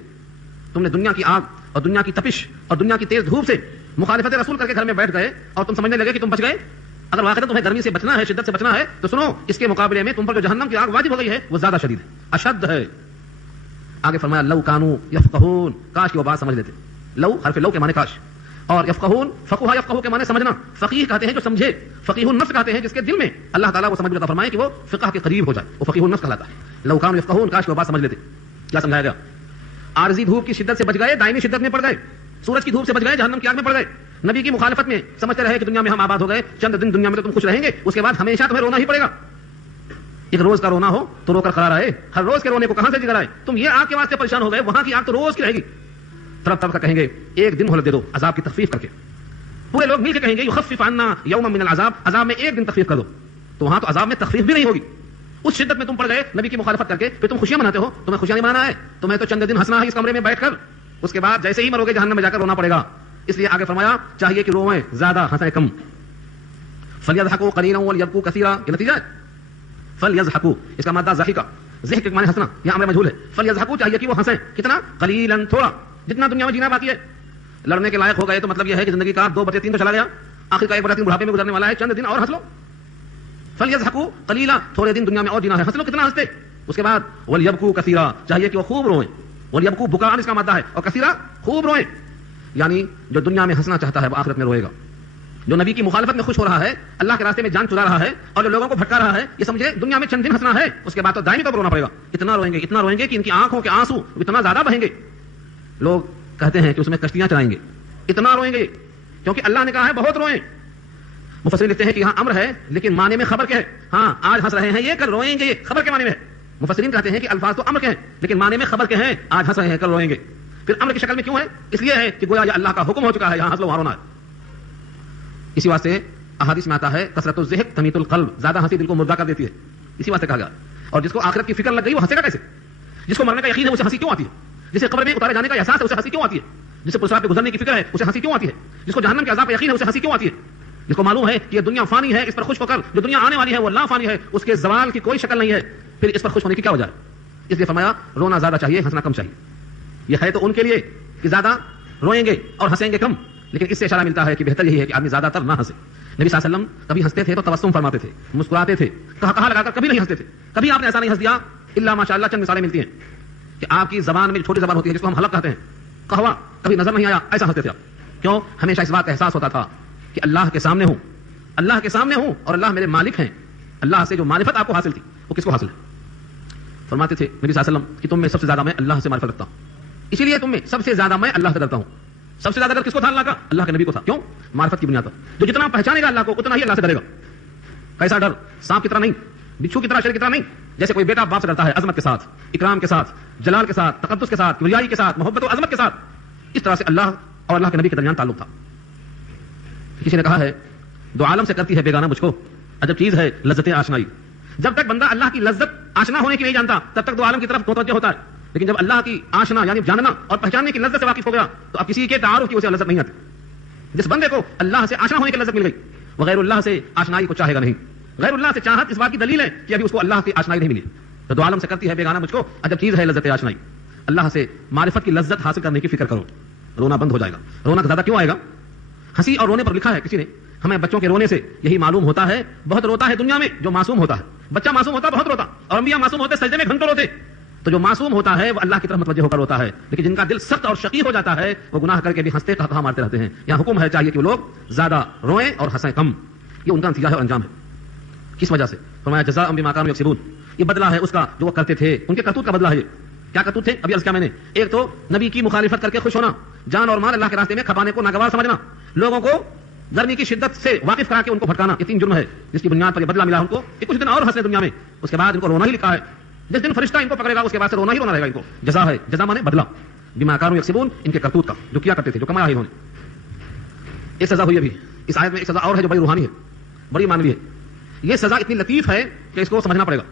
تم نے دنیا کی آگ اور دنیا کی تپش اور دنیا کی تیز دھوپ سے مخالفت رسول کر کے گھر میں بیٹھ گئے اور تم سمجھنے لگے کہ تم بچ گئے. اگر واقعی تمہیں گرمی سے بچنا ہے، شدت سے بچنا ہے، تو سنو اس کے مقابلے میں تم پر جو جہنم کی آگ واجب ہو گئی ہے وہ زیادہ شدید ہے، اشد ہے. آگے فرمایا لو کانوا یفقہون، کاش کہ وہ بات سمجھ لیتے. لو حرف لو کے معنی کاش. اور یفقہون فقہ یفقہ کے معنی سمجھنا، فقیہ کہتے ہیں جو سمجھے، فقیہ النفس کہتے ہیں جس کے دل میں اللہ تعالیٰ وہ سمجھ عطا فرمائے کہ وہ فقہ کے قریب ہو جائے، وہ فقیہ النفس کہلاتا ہے۔ لو کانوا یفقہون، کاش وہ بات سمجھ لیتے۔ کیا سمجھایا گیا؟ عارضی دھوپ کی شدت سے بچ گئے، دائمی شدت میں پڑ گئے، سورج کی دھوپ سے بچ گئے، جہنم کی آگ میں پڑ گئے، نبی کی مخالفت میں سمجھتے رہے کہ دنیا میں ہم آباد ہو گئے، چند دن دنیا میں تو تم خوش رہیں گے، اس کے بعد ہمیشہ تمہیں رونا ہی پڑے گا۔ ایک روز کا رونا ہو تو رو کر قرار آئے، ہر روز کے رونے کو کہاں سے جگہ آئے؟ تم یہ آگ کے واسطے پریشان ہو گئے، وہاں کی آگ تو روز کی رہے گی۔ طرف طرف کا کہیں گے ایک دن مہلت دے دو عذاب کی تخفیف کر کے، پورے لوگ مل کے کہیں گے یخفف عنا یوما من العذاب، عذاب میں ایک دن تخفیف کر دو، تو وہاں تو عذاب میں تخفیف بھی نہیں ہوگی۔ اس شدت میں تم پڑ گئے نبی کی مخالفت کر کے، پھر تم خوشیاں مناتے ہو، تمہیں خوشیاں نہیں منانا ہے، تمہیں تو چند دن ہنسنا ہے اس کمرے میں بیٹھ کر، اس کے بعد جیسے ہی مرو گے جہنم میں جا کر رونا پڑے گا۔ اس لیے آگے فرمایا چاہیے کہ روئیں زیادہ، ہنسیں کم۔ فلیضحکوا قلیلا ولیبکوا کثیرا، یہ نتیجہ ہے فلیضحکوا، اس کا مادہ ضحکہ، ضحک کے معنی ہنسنا، یہ امر مجہول ہے۔ فلیضحکوا چاہیے کہ وہ ہنسیں، کتنا؟ قلیلا، تھوڑا، جتنا دنیا میں جینا باقی ہے۔ لڑنے کے لائق ہو گئے تو مطلب یہ ہے کہ زندگی کا 2/3 تو چلا گیا، آخر کا 1/3 بڑھاپے میں گزرنے والا ہے، چند دن اور ہنس لو۔ فلیضحکوا قلیلا، تھوڑے دن دنیا میں اور جینا ہے، ہنس لو، کتنا ہنستے۔ اس کے بعد ولیبکوا کثیرا، چاہیے کہ وہ خوب روئیں، ولیبکوا بکاء اس کا مادہ ہے، اور کثیرا خوب روئیں، یعنی جو دنیا میں ہنسنا چاہتا ہے وہ آخرت میں روئے گا، جو نبی کی مخالفت میں خوش ہو رہا ہے، اللہ کے راستے میں جان چرا رہا ہے اور جو لوگوں کو بھٹکا رہا ہے، یہ سمجھے دنیا میں چند دن ہنسنا ہے، اس کے بعد تو دائمی طور پر رونا پڑے گا۔ اتنا روئیں گے کہ ان کی آنکھوں کے آنسو اتنا زیادہ بہیں گے، لوگ کہتے ہیں کہ اس میں کشتیاں چلائیں گے، اتنا روئیں گے، کیونکہ اللہ نے کہا ہے بہت روئیں۔ مفسرین لکھتے ہیں کہ یہاں امر ہے لیکن معنی میں خبر کے ہے، ہاں آج ہنس رہے ہیں یہ، کل روئیں گے، یہ خبر کے معنی میں ہے۔ مفسرین کہتے ہیں کہ الفاظ تو امر کے ہیں لیکن معنی میں خبر کے ہیں، آج ہنس رہے ہیں کل روئیں گے۔ پھر امر کی شکل میں کیوں ہے؟ اس لیے ہے کہ گویا یہ اللہ کا حکم ہو چکا ہے، یہاں ہنس لو وہاں رونا ہے۔ اسی واسطے احادیث میں آتا ہے کثرت الضحک تمیت القلب، زیادہ ہنسی دل کو مردہ کر دیتی ہے، اسی واسطے کہا گیا۔ اور جس کو آخرت کی فکر لگ گئی وہ ہنسے گا کیسے؟ جس کو مرنے کا یقین ہے اسے ہنسی کیوں آتی ہے؟ جسے قبر میں اتارے جانے کا احساس ہے اسے ہنسی کیوں آتی ہے؟ جسے پرسرات پہ گزرنے کی فکر ہے اسے ہنسی کیوں آتی ہے؟ جس کو جہنم کے عذاب کا یقین ہے اسے ہنسی کیوں آتی ہے؟ جس کو معلوم ہے کہ یہ دنیا فانی ہے، اس پر خوش ہو کر جو دنیا آنے والی ہے وہ لا فانی ہے، اس کے زوال کی کوئی شکل نہیں ہے، پھر اس پر خوش ہونے کی کیا وجہ ہے؟ اس لیے فرمایا رونا زیادہ چاہیے، ہنسنا کم چاہیے۔ یہ ہے تو ان کے لیے کہ زیادہ روئیں گے اور ہنسیں گے کم، لیکن اس سے اشارہ ملتا ہے کہ بہتر یہی ہے کہ آدمی زیادہ تر نہ ہنسے۔ نبی صلی اللہ علیہ وسلم کبھی ہنستے تھے تو تبسم فرماتے تھے، مسکراتے تھے، کہا لگا کر کبھی نہیں ہنستے تھے، کبھی آپ نے ایسا نہیں ہنس دیا الا ماشاءاللہ۔ چند مثالیں ملتی ہیں کہ آپ کی زبان میں چھوٹی زبان ہوتی ہے جس کو ہم حلق کہتے ہیں، کہوا کبھی نظر نہیں آیا، ایسا ہنستے تھے آپ۔ کیوں؟ ہمیشہ اس بات کا احساس ہوتا تھا کہ اللہ کے سامنے ہوں، اللہ کے سامنے ہوں اور اللہ میرے مالک ہیں، اللہ سے جو معرفت آپ کو حاصل تھی وہ کس کو حاصل ہے؟ فرماتے تھے نبی صلی اللہ علیہ وسلم کہ تم میں سب سے زیادہ میں اللہ سے معرفت رکھتا ہوں، اسی لیے تم میں سب سے زیادہ میں اللہ سے ڈرتا ہوں۔ سب سے زیادہ ڈر کس کو تھا؟ اللہ کا، اللہ کے نبی کو تھا۔ کیوں؟ معرفت کی بنیاد پر، جو جتنا پہچانے گا اللہ کو اتنا ہی اللہ سے ڈرے گا۔ کیسا ڈر؟ سانپ کی طرح نہیں، بچھو کی طرح، شیر کی طرح نہیں، جیسے کوئی بیٹا باپ سے ڈرتا ہے، عظمت کے ساتھ، اکرام کے ساتھ، جلال کے ساتھ، تقدس کے ساتھ، کبریائی کے ساتھ، محبت و عظمت کے ساتھ، اس طرح سے اللہ اور اللہ کے نبی کے درمیان تعلق تھا۔ کسی نے کہا ہے دو عالم سے کرتی ہے بیگانہ مجھ کو، عجب چیز ہے لذت آشنائی۔ جب تک بندہ اللہ کی لذت آشنا ہونے کی نہیں جانتا تب تک دو عالم کی طرف متوجہ ہوتا ہے، لیکن جب اللہ کی آشنا یعنی جاننا اور پہچاننے کی لذت سے واقف ہو گیا تو اب کسی کے تعارف کی اسے لذت نہیں آتی۔ جس بندے کو اللہ سے آشنا ہونے کی لذت مل گئی وہ غیر اللہ سے آشنائی کو چاہے گا نہیں۔ غیر اللہ سے چاہت اس بات کی دلیل ہے کہ ابھی اس کو اللہ کی آشنائی نہیں ملی۔ تو دو عالم سے کرتی ہے بیگانہ مجھ کو، عجب چیز ہے لذت آشنائی۔ اللہ سے معرفت کی لذت حاصل کرنے کی فکر کرو، رونا بند ہو جائے گا۔ رونا زیادہ کیوں آئے گا؟ ہنسی اور رونے پر لکھا ہے کسی نے، ہمیں بچوں کے رونے سے یہی معلوم ہوتا ہے بہت روتا ہے دنیا میں جو معصوم ہوتا ہے۔ بچہ معصوم ہوتا بہت روتا، اور انبیاء معصوم ہوتے سجدے میں گھنٹوں روتے۔ تو جو معصوم ہوتا ہے وہ اللہ کی طرف متوجہ ہو کر روتا ہے، لیکن جن کا دل سخت اور شقی ہو جاتا ہے وہ گناہ کر کے بھی ہنستے کہا مارتے رہتے ہیں۔ یہاں حکم ہے چاہیے کہ وہ لوگ زیادہ روئیں اور ہنسیں کم، یہ ان کا نتیجہ ہے اور انجام ہے۔ کس وجہ سے؟ فرمایا جزاء بما كانوا يكسبون، یہ بدلہ ہے اس کا جو وہ کرتے تھے، ان کے کرتوت کا بدلہ ہے۔ کیا کرتوت تھے؟ ابھی عرض کیا میں نے، ایک تو نبی کی مخالفت کر کے خوش ہونا، جان اور مال اللہ کے راستے میں کھپانے کو ناگوار سمجھنا، لوگوں کو گرمی کی شدت سے واقف کرا کے ان کو بھٹکانا، یہ 3 جرم ہے جس کی بنیاد پر یہ بدلہ ملا ان کو کہ کچھ دن اور ہنسے دنیا میں، اس کے بعد ان کو رونا ہی لکھا ہے۔ جس دن فرشتہ ان کو پکڑے گا اس کے بعد سے رونا ہی رونا رہے گا ان کو۔ جزا ہے، جزا مانے بدلہ، بما كانوا يكسبون، ان کے کرتوت کا جو کیا کرتے تھے، جو کمایا ہے انہوں نے۔ ایک سزا ہوئی ابھی اس آیت میں، ایک سزا اور ہے جو بڑی روحانی ہے، بڑی معنوی ہے۔ یہ سزا اتنی لطیف ہے کہ اس کو سمجھنا پڑے گا۔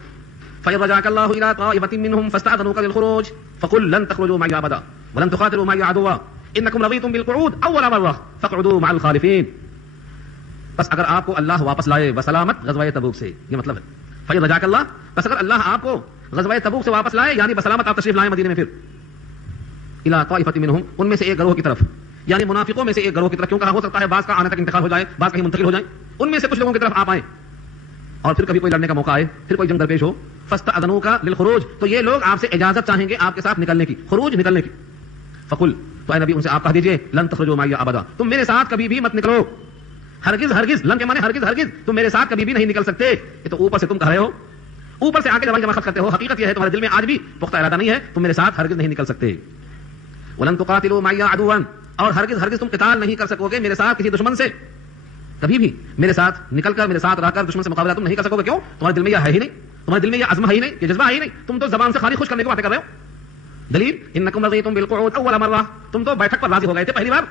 فَإِذْ رَجَعَكَ اللَّهُ إِلَىٰ طَائِفَةٍ مِّنْهُمْ فَاسْتَأْذَنُوكَ لِلْخُرُوجِ فَقُل لَّن تَخْرُجُوا مَعِيَ أَبَدًا وَلَن تُقَاتِلُوا مَعِيَ عَدُوًّا إِنَّكُمْ رَضِيتُم بِالْقُعُودِ أَوَّلَ مَرَّةٍ فَاقْعُدُوا مَعَ الْخَالِفِينَ۔ بس اگر آپ کو اللہ واپس لائے بسلامت غزوہ تبوک سے، یہ مطلب ہے فَإِذْ رَجَعَكَ اللَّهُ، بس اگر اللہ آپ کو غزوہ تبوک سے واپس لائے یعنی بسلامت آپ تشریف لائیں مدینے میں، پھر إِلَىٰ طَائِفَةٍ مِّنْهُمْ، ان میں سے ایک گروہ کی طرف، یعنی منافقوں میں سے ایک گروہ کی طرف، کیوں کہا ہو سکتا ہے بعض کا آنے تک انتقال ہو جائے، بعض کہیں منتقل ہو جائیں، ان میں سے کچھ لوگوں کی طرف آپ آئیں اور پھر کبھی کوئی لڑنے کا موقع آئے، پھر کوئی جنگ درپیش ہو، فاستأذنوک للخروج، تو یہ لوگ آپ سے اجازت چاہیں گے آپ کے ساتھ نکلنے کی، خروج نکلنے کی۔ فقل، تو اے نبی ان سے آپ کہہ دیجئے لن تخرجوا معي ابدا، تم میرے ساتھ کبھی بھی مت نکلو، ہرگز ہرگز، لن کے معنی ہرگز ہرگز، تم میرے ساتھ کبھی بھی نہیں نکل سکتے. یہ تو اوپر سے تم کہہ رہے ہو، اوپر سے آ کے جمع کرتے ہو، حقیقت یہ ہے تمہارے دل میں آج بھی پختہ ارادہ نہیں ہے، تم میرے ساتھ ہرگز نہیں نکل سکتے. ولن تقاتلوا معي عدوا، اور ہرگز ہرگز تم قتال نہیں کر سکو گے میرے ساتھ کسی دشمن سے، کبھی بھی میرے ساتھ نکل کر میرے ساتھ رہ کر دشمن سے مقابلہ تم نہیں کر سکو گے. کیوں؟ تمہارے دل میں یہ ہے ہی نہیں، تمہارے دل میں یہ عزم ہے ہی نہیں، یہ جذبہ ہے ہی نہیں، تم تو زبان سے خالی خوش کرنے کی باتیں کر رہے ہو. دلیل انکم رضیتم بالقعود اول مرہ، تم تو بیٹھک پر راضی ہو گئے تھے پہلی بار،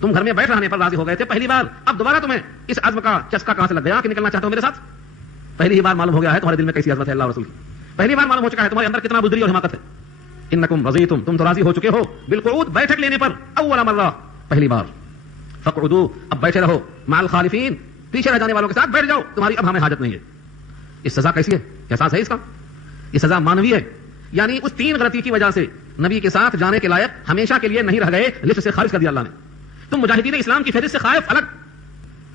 تم گھر میں بیٹھ رہنے پر راضی ہو گئے تھے پہلی بار، اب دوبارہ تمہیں اس عزم کا چسکا کہاں سے لگ گیا کہ نکلنا چاہتے ہو میرے ساتھ؟ پہلی ہی بار معلوم ہو گیا ہے تمہارے دل میں کیسی عظمت ہے اللہ رسول کی، پہلی بار معلوم ہو چکا ہے تمہارے اندر کتنا بزدلی اور حماقت ہے. انکم رضیتم، تم تو راضی ہو چکے ہو بالقعود، بیٹھک لینے پر، اول مرہ، پہلی بار. فقعدوا، اب بیٹھے رہو، مع الخالفین، پیچھے رہ جانے والوں کے ساتھ بیٹھ جاؤ، تمہاری اب ہمیں حاجت نہیں ہے. اس سزا کیسی ہے؟ احساس ہے اس کا؟ یہ سزا مانوی ہے، یعنی اس 3 غلطی کی وجہ سے نبی کے ساتھ جانے کے لائق ہمیشہ کے لیے نہیں رہ گئے، لسٹ سے خارج کر دیا اللہ نے. تم مجاہدین اسلام کی فہرست سے خائف الگ،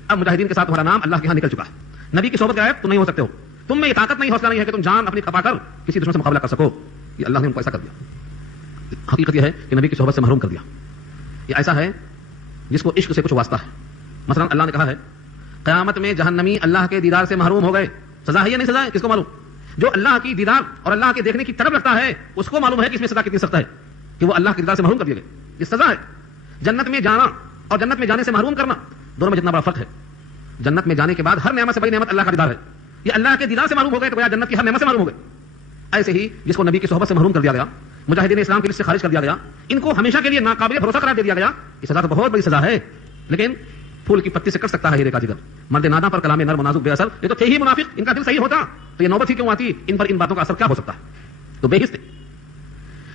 اب مجاہدین کے ساتھ تمہارا نام اللہ کے ہاں نکل چکا ہے، نبی کی صحبت کے غائب تم نہیں ہو سکتے ہو، تم میں یہ طاقت نہیں، حوصلہ نہیں ہے کہ تم جان اپنی کھپا کر کسی دشمن سے مقابلہ کر سکو. یہ اللہ نے ان کو ایسا کر دیا. حقیقت یہ ہے کہ نبی کی صحبت سے محروم کر دیا. یہ ایسا ہے جس کو عشق سے کچھ واسطہ ہے. مثلا اللہ نے کہا ہے قیامت میں جہنمی اللہ کے دیدار سے محروم ہو گئے. سزا ہے یا نہیں سزا ہے؟ کس کو معلوم؟ جو اللہ کی دیدار اور اللہ کے دیکھنے کی طلب رکھتا ہے اس کو معلوم ہے کہ اس میں سزا کتنی سخت ہے، کہ وہ اللہ کے دیدار سے محروم کر دیے گئے. یہ سزا ہے. جنت میں جانا اور جنت میں جانے سے محروم کرنا، دونوں میں جتنا بڑا فرق ہے. جنت میں جانے کے بعد ہر نعمت سے بڑی نعمت اللہ کا دیدار ہے. یہ اللہ کے دیدار سے معلوم ہو گئے تو جنت کی ہر نعمت سے معلوم ہو گئے. ایسے ہی جس کو نبی کی صحبت سے محروم کر دیا گیا، مجاہدین اسلام کی لسٹ سے خارج کر دیا گیا، ان کو ہمیشہ کے لیے ناقابل بھروسہ قرار دے دیا گیا. یہ سزا تو بہت بڑی سزا ہے، لیکن پھول کی پتی سے کٹ سکتا ہے ہیرے کا جگر. مرد ناداں پر کلام نرم و نازک بے اثر، یہ تو تھے ہی منافق، ان کا دل صحیح ہوتا تو یہ نوبت ہی کیوں آتی؟ ان پر ان باتوں کا اثر کیا ہو سکتا ہے؟ تو بے حس تھے.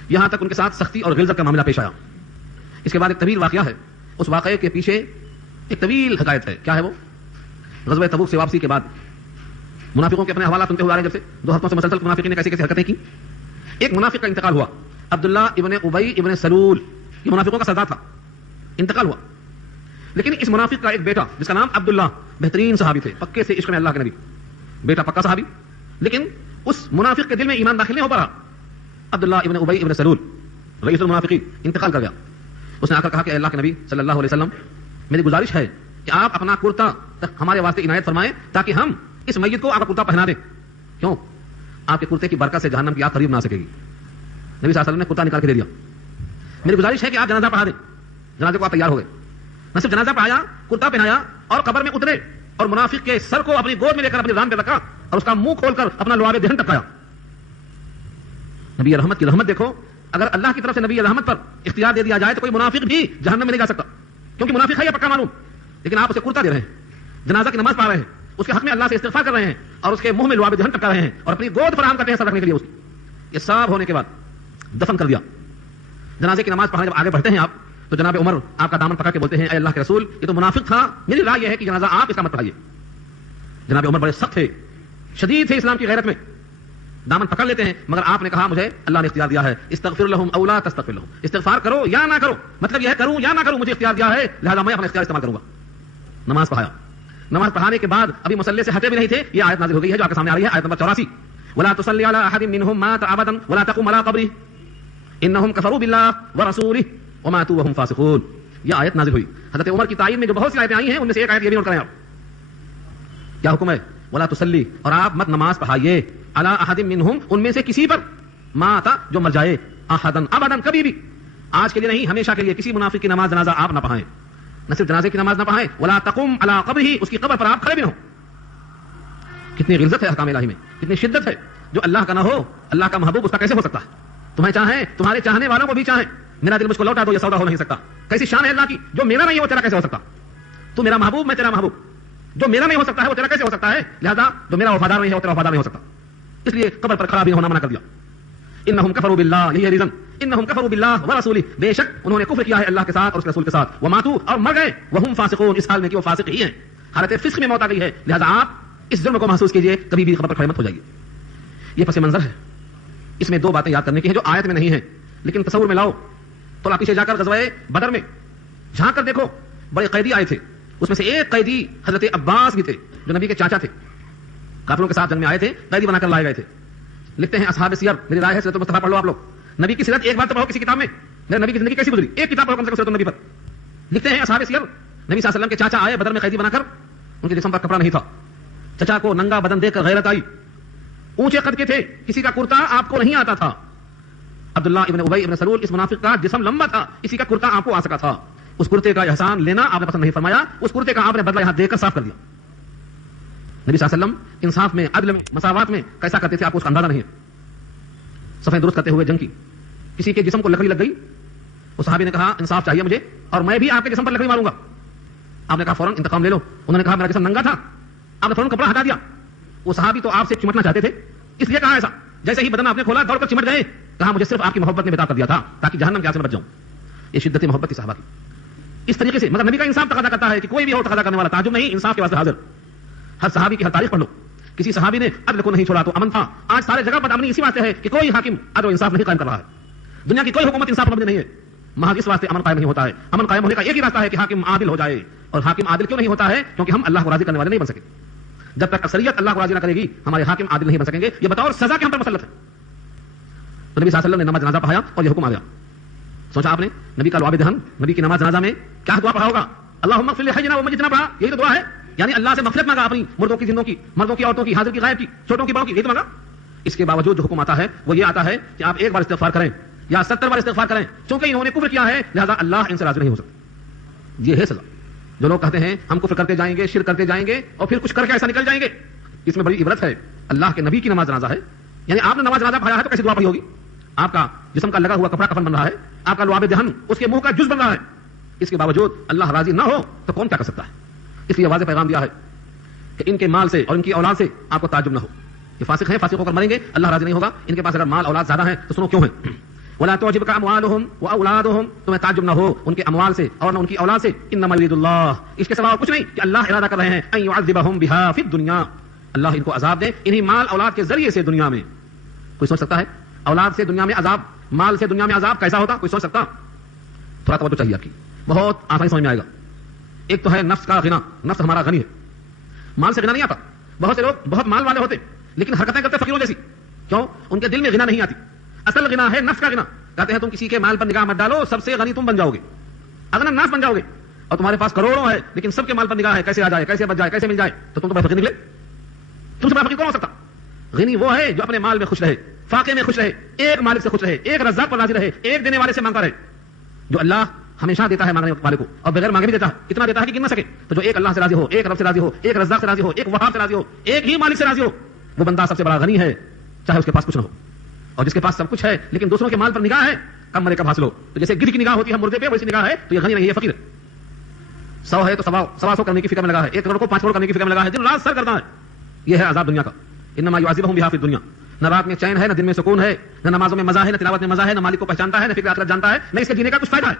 یہاں تک ان کے ساتھ سختی اور غلظت کا معاملہ پیش آیا. اس کے بعد ایک طویل واقعہ ہے، اس واقعے کے پیچھے ایک طویل حکایت ہے. کیا ہے وہ؟ غزوہ تبوک سے واپسی کے بعد منافقوں کے اپنے حوالات سنتے ہوئے آ رہے ہیں، جب سے 2 ہفتوں سے مسلسل منافقین نے کیسے کیسے حرکتیں کی. ایک منافق کا انتقال ہوا، عبداللہ ابن ابی ابن سلول، یہ منافقوں کا سردار تھا، انتقال ہوا. لیکن اس منافق کا ایک بیٹا جس کا نام عبداللہ، بہترین صحابی تھے، پکے سے عشق میں اللہ کے نبی، بیٹا پکا صحابی، لیکن اس منافق کے دل میں ایمان داخل نہیں ہو پا رہا. عبداللہ ابن ابی ابن سلول رئیس المنافقین انتقال کر گیا. اس نے آ کر کہا کہ اے اللہ کے نبی صلی اللہ علیہ وسلم، میری گزارش ہے کہ آپ اپنا کرتا ہمارے واسطے عنایت فرمائیں تاکہ ہم اس میت کو آپ کا کرتا پہنا دیں. کیوں؟ آپ کے کرتے کی برکت سے جہنم کی آگ قریب نہ آ سکے گی. نبی صلی اللہ علیہ وسلم نے کرتا نکال کے دے دیا. میری گزارش ہے کہ آپ جنازہ پڑھا دیں. جنازے کو آپ تیار ہو گئے، نہ صرف جنازہ پڑھایا، کرتا پہنایا اور قبر میں اترے اور منافق کے سر کو اپنی گود میں لے کر اپنی ران پہ رکھا اور اس کا منہ کھول کر اپنا لعاب دہن ٹپکایا. نبی رحمت کی رحمت دیکھو، اگر اللہ کی طرف سے نبی رحمت پر اختیار دے دیا جائے تو کوئی منافق بھی جہنم میں نہیں جا سکتا، کیونکہ منافق ہے یہ پکا معلوم. لیکن آپ اسے کرتا دے رہے ہیں، جنازہ کی نماز پڑھ رہے ہیں، اس کے حق میں اللہ سے استغفار کر رہے ہیں اور اس کے منہ میں لعاب دہن ٹپکا رہے ہیں اور اپنی گود فراہم کرتے ہیں سر رکھنے کے لیے. اس یہ سب ہونے کے بعد دفن کر دیا. جنازے کی نماز پڑھنے جب آگے بڑھتے ہیں آپ تو جناب عمر آپ کا دامن پکڑ کے بولتے ہیں اے اللہ کے رسول، یہ تو منافق تھا، میری رائے یہ ہے کہ جنازہ آپ اس کا مت پڑھائیے. جناب عمر بڑے سخت تھے، شدید تھے اسلام کی غیرت میں، دامن پکڑ لیتے ہیں، مگر آپ نے کہا مجھے اللہ نے اختیار دیا ہے، استغفر لهم او لا تستغفر لهم، استغفار کرو یا نہ کرو، مطلب یہ ہے کروں یا نہ کروں، مجھے اختیار دیا ہے لہذا میں اپنا اختیار استعمال کروں گا. نماز پڑھایا. نماز پڑھانے کے بعد ابھی مصلی سے ہٹے بھی نہیں تھے، یہ آیت نازل ہو گئی ہے جو آپ کے سامنے آ رہی ہے، آیت نمبر 84، ولا تصلی علی احد منهم مات ابدا ولا تقم على قبره انهم كفروا بالله ورسوله وماتوا وهم فاسقون. یہ آیت نازل ہوئی. حضرت عمر کی تعین میں جو بہت سی آیتیں آئی ہیں ان میں سے ایک آیت یہ بھی نوٹ کریں آپ. کیا حکم ہے؟ ولا تصلی، اور آپ مت نماز پڑھائیے، علی احد منهم، ان میں سے کسی پر، مات جو مر جائے، احدا ابدا کبھی بھی، آج کے لیے نہیں ہمیشہ کے لیے کسی منافق کی نماز جنازہ آپ نہ پڑھائیں. نہ صرف جنازے کی نماز نہ پڑھائیں، ولا تقم علی قبره، اس کی قبر پر آپ کھڑے بھی نہ ہوں. کتنی غلظت ہے احکام الہی میں، کتنی شدت ہے. جو اللہ کا نہ ہو، اللہ کا محبوب اس کا کیسے ہو سکتا ہے؟ تمہیں چاہیں، تمہارے چاہنے والوں کو بھی چاہیں، میرا دل مجھ کو لوٹا دو، یہ سودا ہو نہیں سکتا. کیسی شان ہے اللہ کی، جو میرا نہیں ہے وہ تیرا کیسے ہو سکتا؟ تو میرا محبوب، میں تیرا محبوب، جو میرا نہیں ہو سکتا ہے وہ تیرا کیسے ہو سکتا ہے؟ لہذا جو میرا وفادار نہیں ہے وہ تیرا وفادار نہیں ہو سکتا. اس لیے قبر پر کھڑا بھی ہونا منع کر دیا. انہم کفروا باللہ، یہی ہے ریزن، انہم کفروا باللہ ورسولہ، بے شک انہوں نے کفر کیا ہے اللہ کے ساتھ اور اس کے رسول کے ساتھ، وماتوا، اور مر گئے، وہم فاسقون، اس حال میں کہ وہ فاسق ہی ہیں، حالت فسق میں موت آ گئی ہے. لہذا آپ اس جرم کو محسوس کیجئے، کبھی بھی قبر پر کھڑے مت ہو جائیے. یہ پس منظر ہے. اس میں 2 باتیں یاد کرنے کی ہیں جو آیت میں نہیں ہیں لیکن تصور میں لاؤ. تو آپ پیچھے جا کر غزوہ بدر میں جھانک کر دیکھو، بڑے قیدی آئے تھے، اس میں سے ایک قیدی حضرت عباس بھی تھے جو نبی کے چاچا تھے، کافروں کے ساتھ جنگ میں آئے تھے، قیدی بنا کر لائے گئے تھے. لکھتے ہیں اصحاب سیر، میری رائے ہے سیرت المصطفیٰ پڑھ لو آپ لوگ، نبی کی سیرت ایک بار تو پڑھو کسی کتاب میں، میرے نبی کی زندگی کیسی گزری, ایک کتاب پڑھو کم سے کم سیرت النبی پر. لکھتے ہیں اصحاب سیر, نبی صلی اللہ علیہ وسلم کے چاچا آئے بدر میں قیدی بنا کر, ان کے جسم پر کپڑا نہیں تھا, چچا کو ننگا بدن دیکھ کر غیرت آئی, اونچے قد کے تھے, کسی کا کرتا آپ کو نہیں آتا تھا. عبداللہ ابن ابی ابن سلول اس منافق کا جسم لمبا تھا, اسی کا کرتا آپ کو آ سکا تھا. اس کرتے کا احسان لینا آپ نے پسند نہیں فرمایا, اس کرتے کا آپ نے بدلہ یہاں دے کر صاف کر دیا. نبی صلی اللہ علیہ وسلم انصاف میں, عدل میں, مساوات میں کیسا کرتے تھے آپ کو اس کا اندازہ نہیں ہے. صفیں درست کرتے ہوئے جنگ کی, کسی کے جسم کو لکڑی لگ گئی, اس صحابی نے کہا انصاف چاہیے مجھے اور میں بھی آپ کے جسم پر لکڑی ماروں گا. آپ نے کہا فوراً انتقام لے لو. انہوں نے کہا میرا جسم ننگا تھا, آپ نے فوراً کپڑا ہٹا دیا. وہ صحابی تو آپ سے چمٹنا چاہتے تھے, اس لیے کہا ایسا. جیسے ہی بدن آپ نے کھولا دوڑ کر چمٹ گئے, کہا مجھے صرف آپ کی محبت نے بتا کر دیا تھا تاکہ جہنم کے آگ سے میں بچ جاؤں. یہ شدت محبت کی صحابہ کی. اس طریقے سے مگر نبی کا انصاف تقاضا کرتا ہے کہ کوئی بھی ہو تقاضا کرنے والا تعجب نہیں, انصاف کے واسطے حاضر. ہر صحابی کی ہر تاریخ پڑھ لو, کسی صحابی نے عدل کو نہیں چھوڑا تو امن تھا. آج سارے جگہ پر امن اسی واسطے ہے کہ کوئی حاکم عدل و انصاف نہیں قائم کر رہا ہے. دنیا کی کوئی حکومت انصاف پر مبنی نہیں ہے, محض اس واسطے امن قائم نہیں ہوتا ہے. امن قائم ہونے کا ایک ہی راستہ ہے کہ حاکم عادل ہو جائے. اور حاکم عادل کیوں نہیں ہوتا ہے؟ کیونکہ ہم اللہ کو راضی کرنے والے نہیں بن سکے. جب تک اکثریت اللہ کو راضی نہ کرے گی ہمارے حاکم عادل نہیں بن سکیں گے. یہ بطور سزا کے ہم پر مسلط ہے. تو نبی صلی اللہ علیہ وسلم نے نماز جنازہ پڑھایا اور یہ حکم آ گیا. سوچا آپ نے نبی کا لعاب دہن, نبی کی نماز جنازہ میں کیا دعا پڑھا ہوگا؟ اللہم اغفر لحینا ومیتنا پڑھا, یہی تو دعا ہے. یعنی اللہ سے مغفرت مانگا اپنی, مردوں کی, زندوں کی, مردوں کی, عورتوں کی, حاضر کی, غائب کی, چھوٹوں کی, بڑوں کی, یہی تو مانگا. اس کے باوجود جو حکم آتا ہے وہ یہ آتا ہے کہ آپ ایک بار استغفار کریں یا 70 بار استغفار کریں, چونکہ انہوں نے کفر کیا ہے لہذا اللہ ان سے راضی نہیں ہو سکتا. یہ ہے سزا. جو لوگ کہتے ہیں ہم کفر کرتے جائیں گے, شرک کرتے جائیں گے اور پھر کچھ کر کے ایسا نکل جائیں گے, اس میں بڑی عبرت ہے. اللہ کے نبی کی نماز جنازہ ہے, یعنی آپ نے نماز جنازہ پڑھایا ہے تو کیسی دعا پڑھی ہوگی؟ آپ کا جسم کا لگا ہوا کپڑا کفن بن رہا ہے, آپ کا لعاب دہن اس کے منہ کا جز بن رہا ہے. اس کے باوجود اللہ راضی نہ ہو تو کون کیا کر سکتا ہے؟ اس لیے واضح پیغام دیا ہے کہ ان کے مال سے اور ان کی اولاد سے آپ کو تعجب نہ ہو. یہ فاسق ہیں, فاسق ہو کر مریں گے, اللہ راضی نہیں ہوگا. ان کے پاس اگر مال اولاد زیادہ ہیں تو سنو کیوں ہیں. ولا تعجبک اموالهم واولادهم, تمہیں تعجب نہ ہو ان کے اموال سے اور نہ ان کی اولاد سے. انما یرید اللہ, اس کے سوا کچھ نہیں کہ اللہ ارادہ کر رہے ہیں ان يعذبهم بها فی الدنیا, اللہ ان کو عذاب دے انہی مال اولاد کے ذریعے سے دنیا میں. کوئی سوچ سکتا ہے اولاد سے دنیا میں عذاب, مال سے دنیا میں عذاب کیسا ہوتا؟ کوئی سوچ سکتا؟ تھوڑا توجہ چاہیے آپ کی, بہت آسانی سمجھ میں آئے گا. ایک تو ہے نفس کا غنا, نفس ہمارا غنی ہے, مال سے غنا نہیں آتا. بہت سے لوگ بہت مال والے ہوتے لیکن حرکتیں کرتے فقیروں جیسی. کیوں؟ ان کے دل میں غنا نہیں آتی. اصل غنا ہے نفس کا غنا. کہتے ہیں تم کسی کے مال پر نگاہ مت ڈالو, سب سے غنی تم بن جاؤ گے, اغنی الناس بن جاؤ گے. اور تمہارے پاس کروڑوں ہے لیکن سب کے مال پر نگاہ ہے, کیسے آ جائے, کیسے بچ جائے, کیسے مل جائے, تو تم تو بڑے فقیر نکلے. تم سے بڑا فقیر کون ہو سکتا؟ غنی وہ ہے جو اپنے مال میں خوش رہے, فاقے میں خوش رہے, ایک مالک سے خوش رہے, ایک رزاق پر راضی رہے, ایک دینے والے سے مانگتا رہے. جو اللہ ہمیشہ دیتا ہے مانگنے والے کو اور بغیر مانگے بھی دیتا ہے, اتنا دیتا ہے کہ گن نہ سکے. تو جو ایک اللہ سے راضی ہو, ایک رب سے راضی ہو, ایک رزاق سے راضی ہو, ایک وہاب سے راضی ہو, ایک ہی مالک سے راضی ہو, وہ بندہ سب سے بڑا غنی ہے, چاہے اس کے پاس کچھ نہ ہو. اور جس کے پاس سب کچھ ہے لیکن دوسروں کے مال پر نگاہ ہے, کم مرے کب حاصل ہو. تو جیسے گدھ کی نگاہ ہوتی ہے مردے پہ, ویسی نگاہ ہے تو یہ غنی نہیں ہے, فقیر. 100 ہے تو 100 کرنے کی فکر میں لگا ہے, 1 کروڑ کو 5 کروڑ کرنے کی فکر میں لگا ہے, دن رات سر کرتا ہے. یہ ہے عذاب دنیا کا. انما يعذبهم بها في الدنيا, نہ رات میں چین ہے, نہ دن میں سکون ہے, نہ نمازوں میں مزہ ہے, نہ تلاوت میں مزہ ہے, نہ مالک کو پہچانتا ہے, نہ فکر آخرت جانتا ہے, نہ اس کے جینے کا کچھ فائدہ ہے,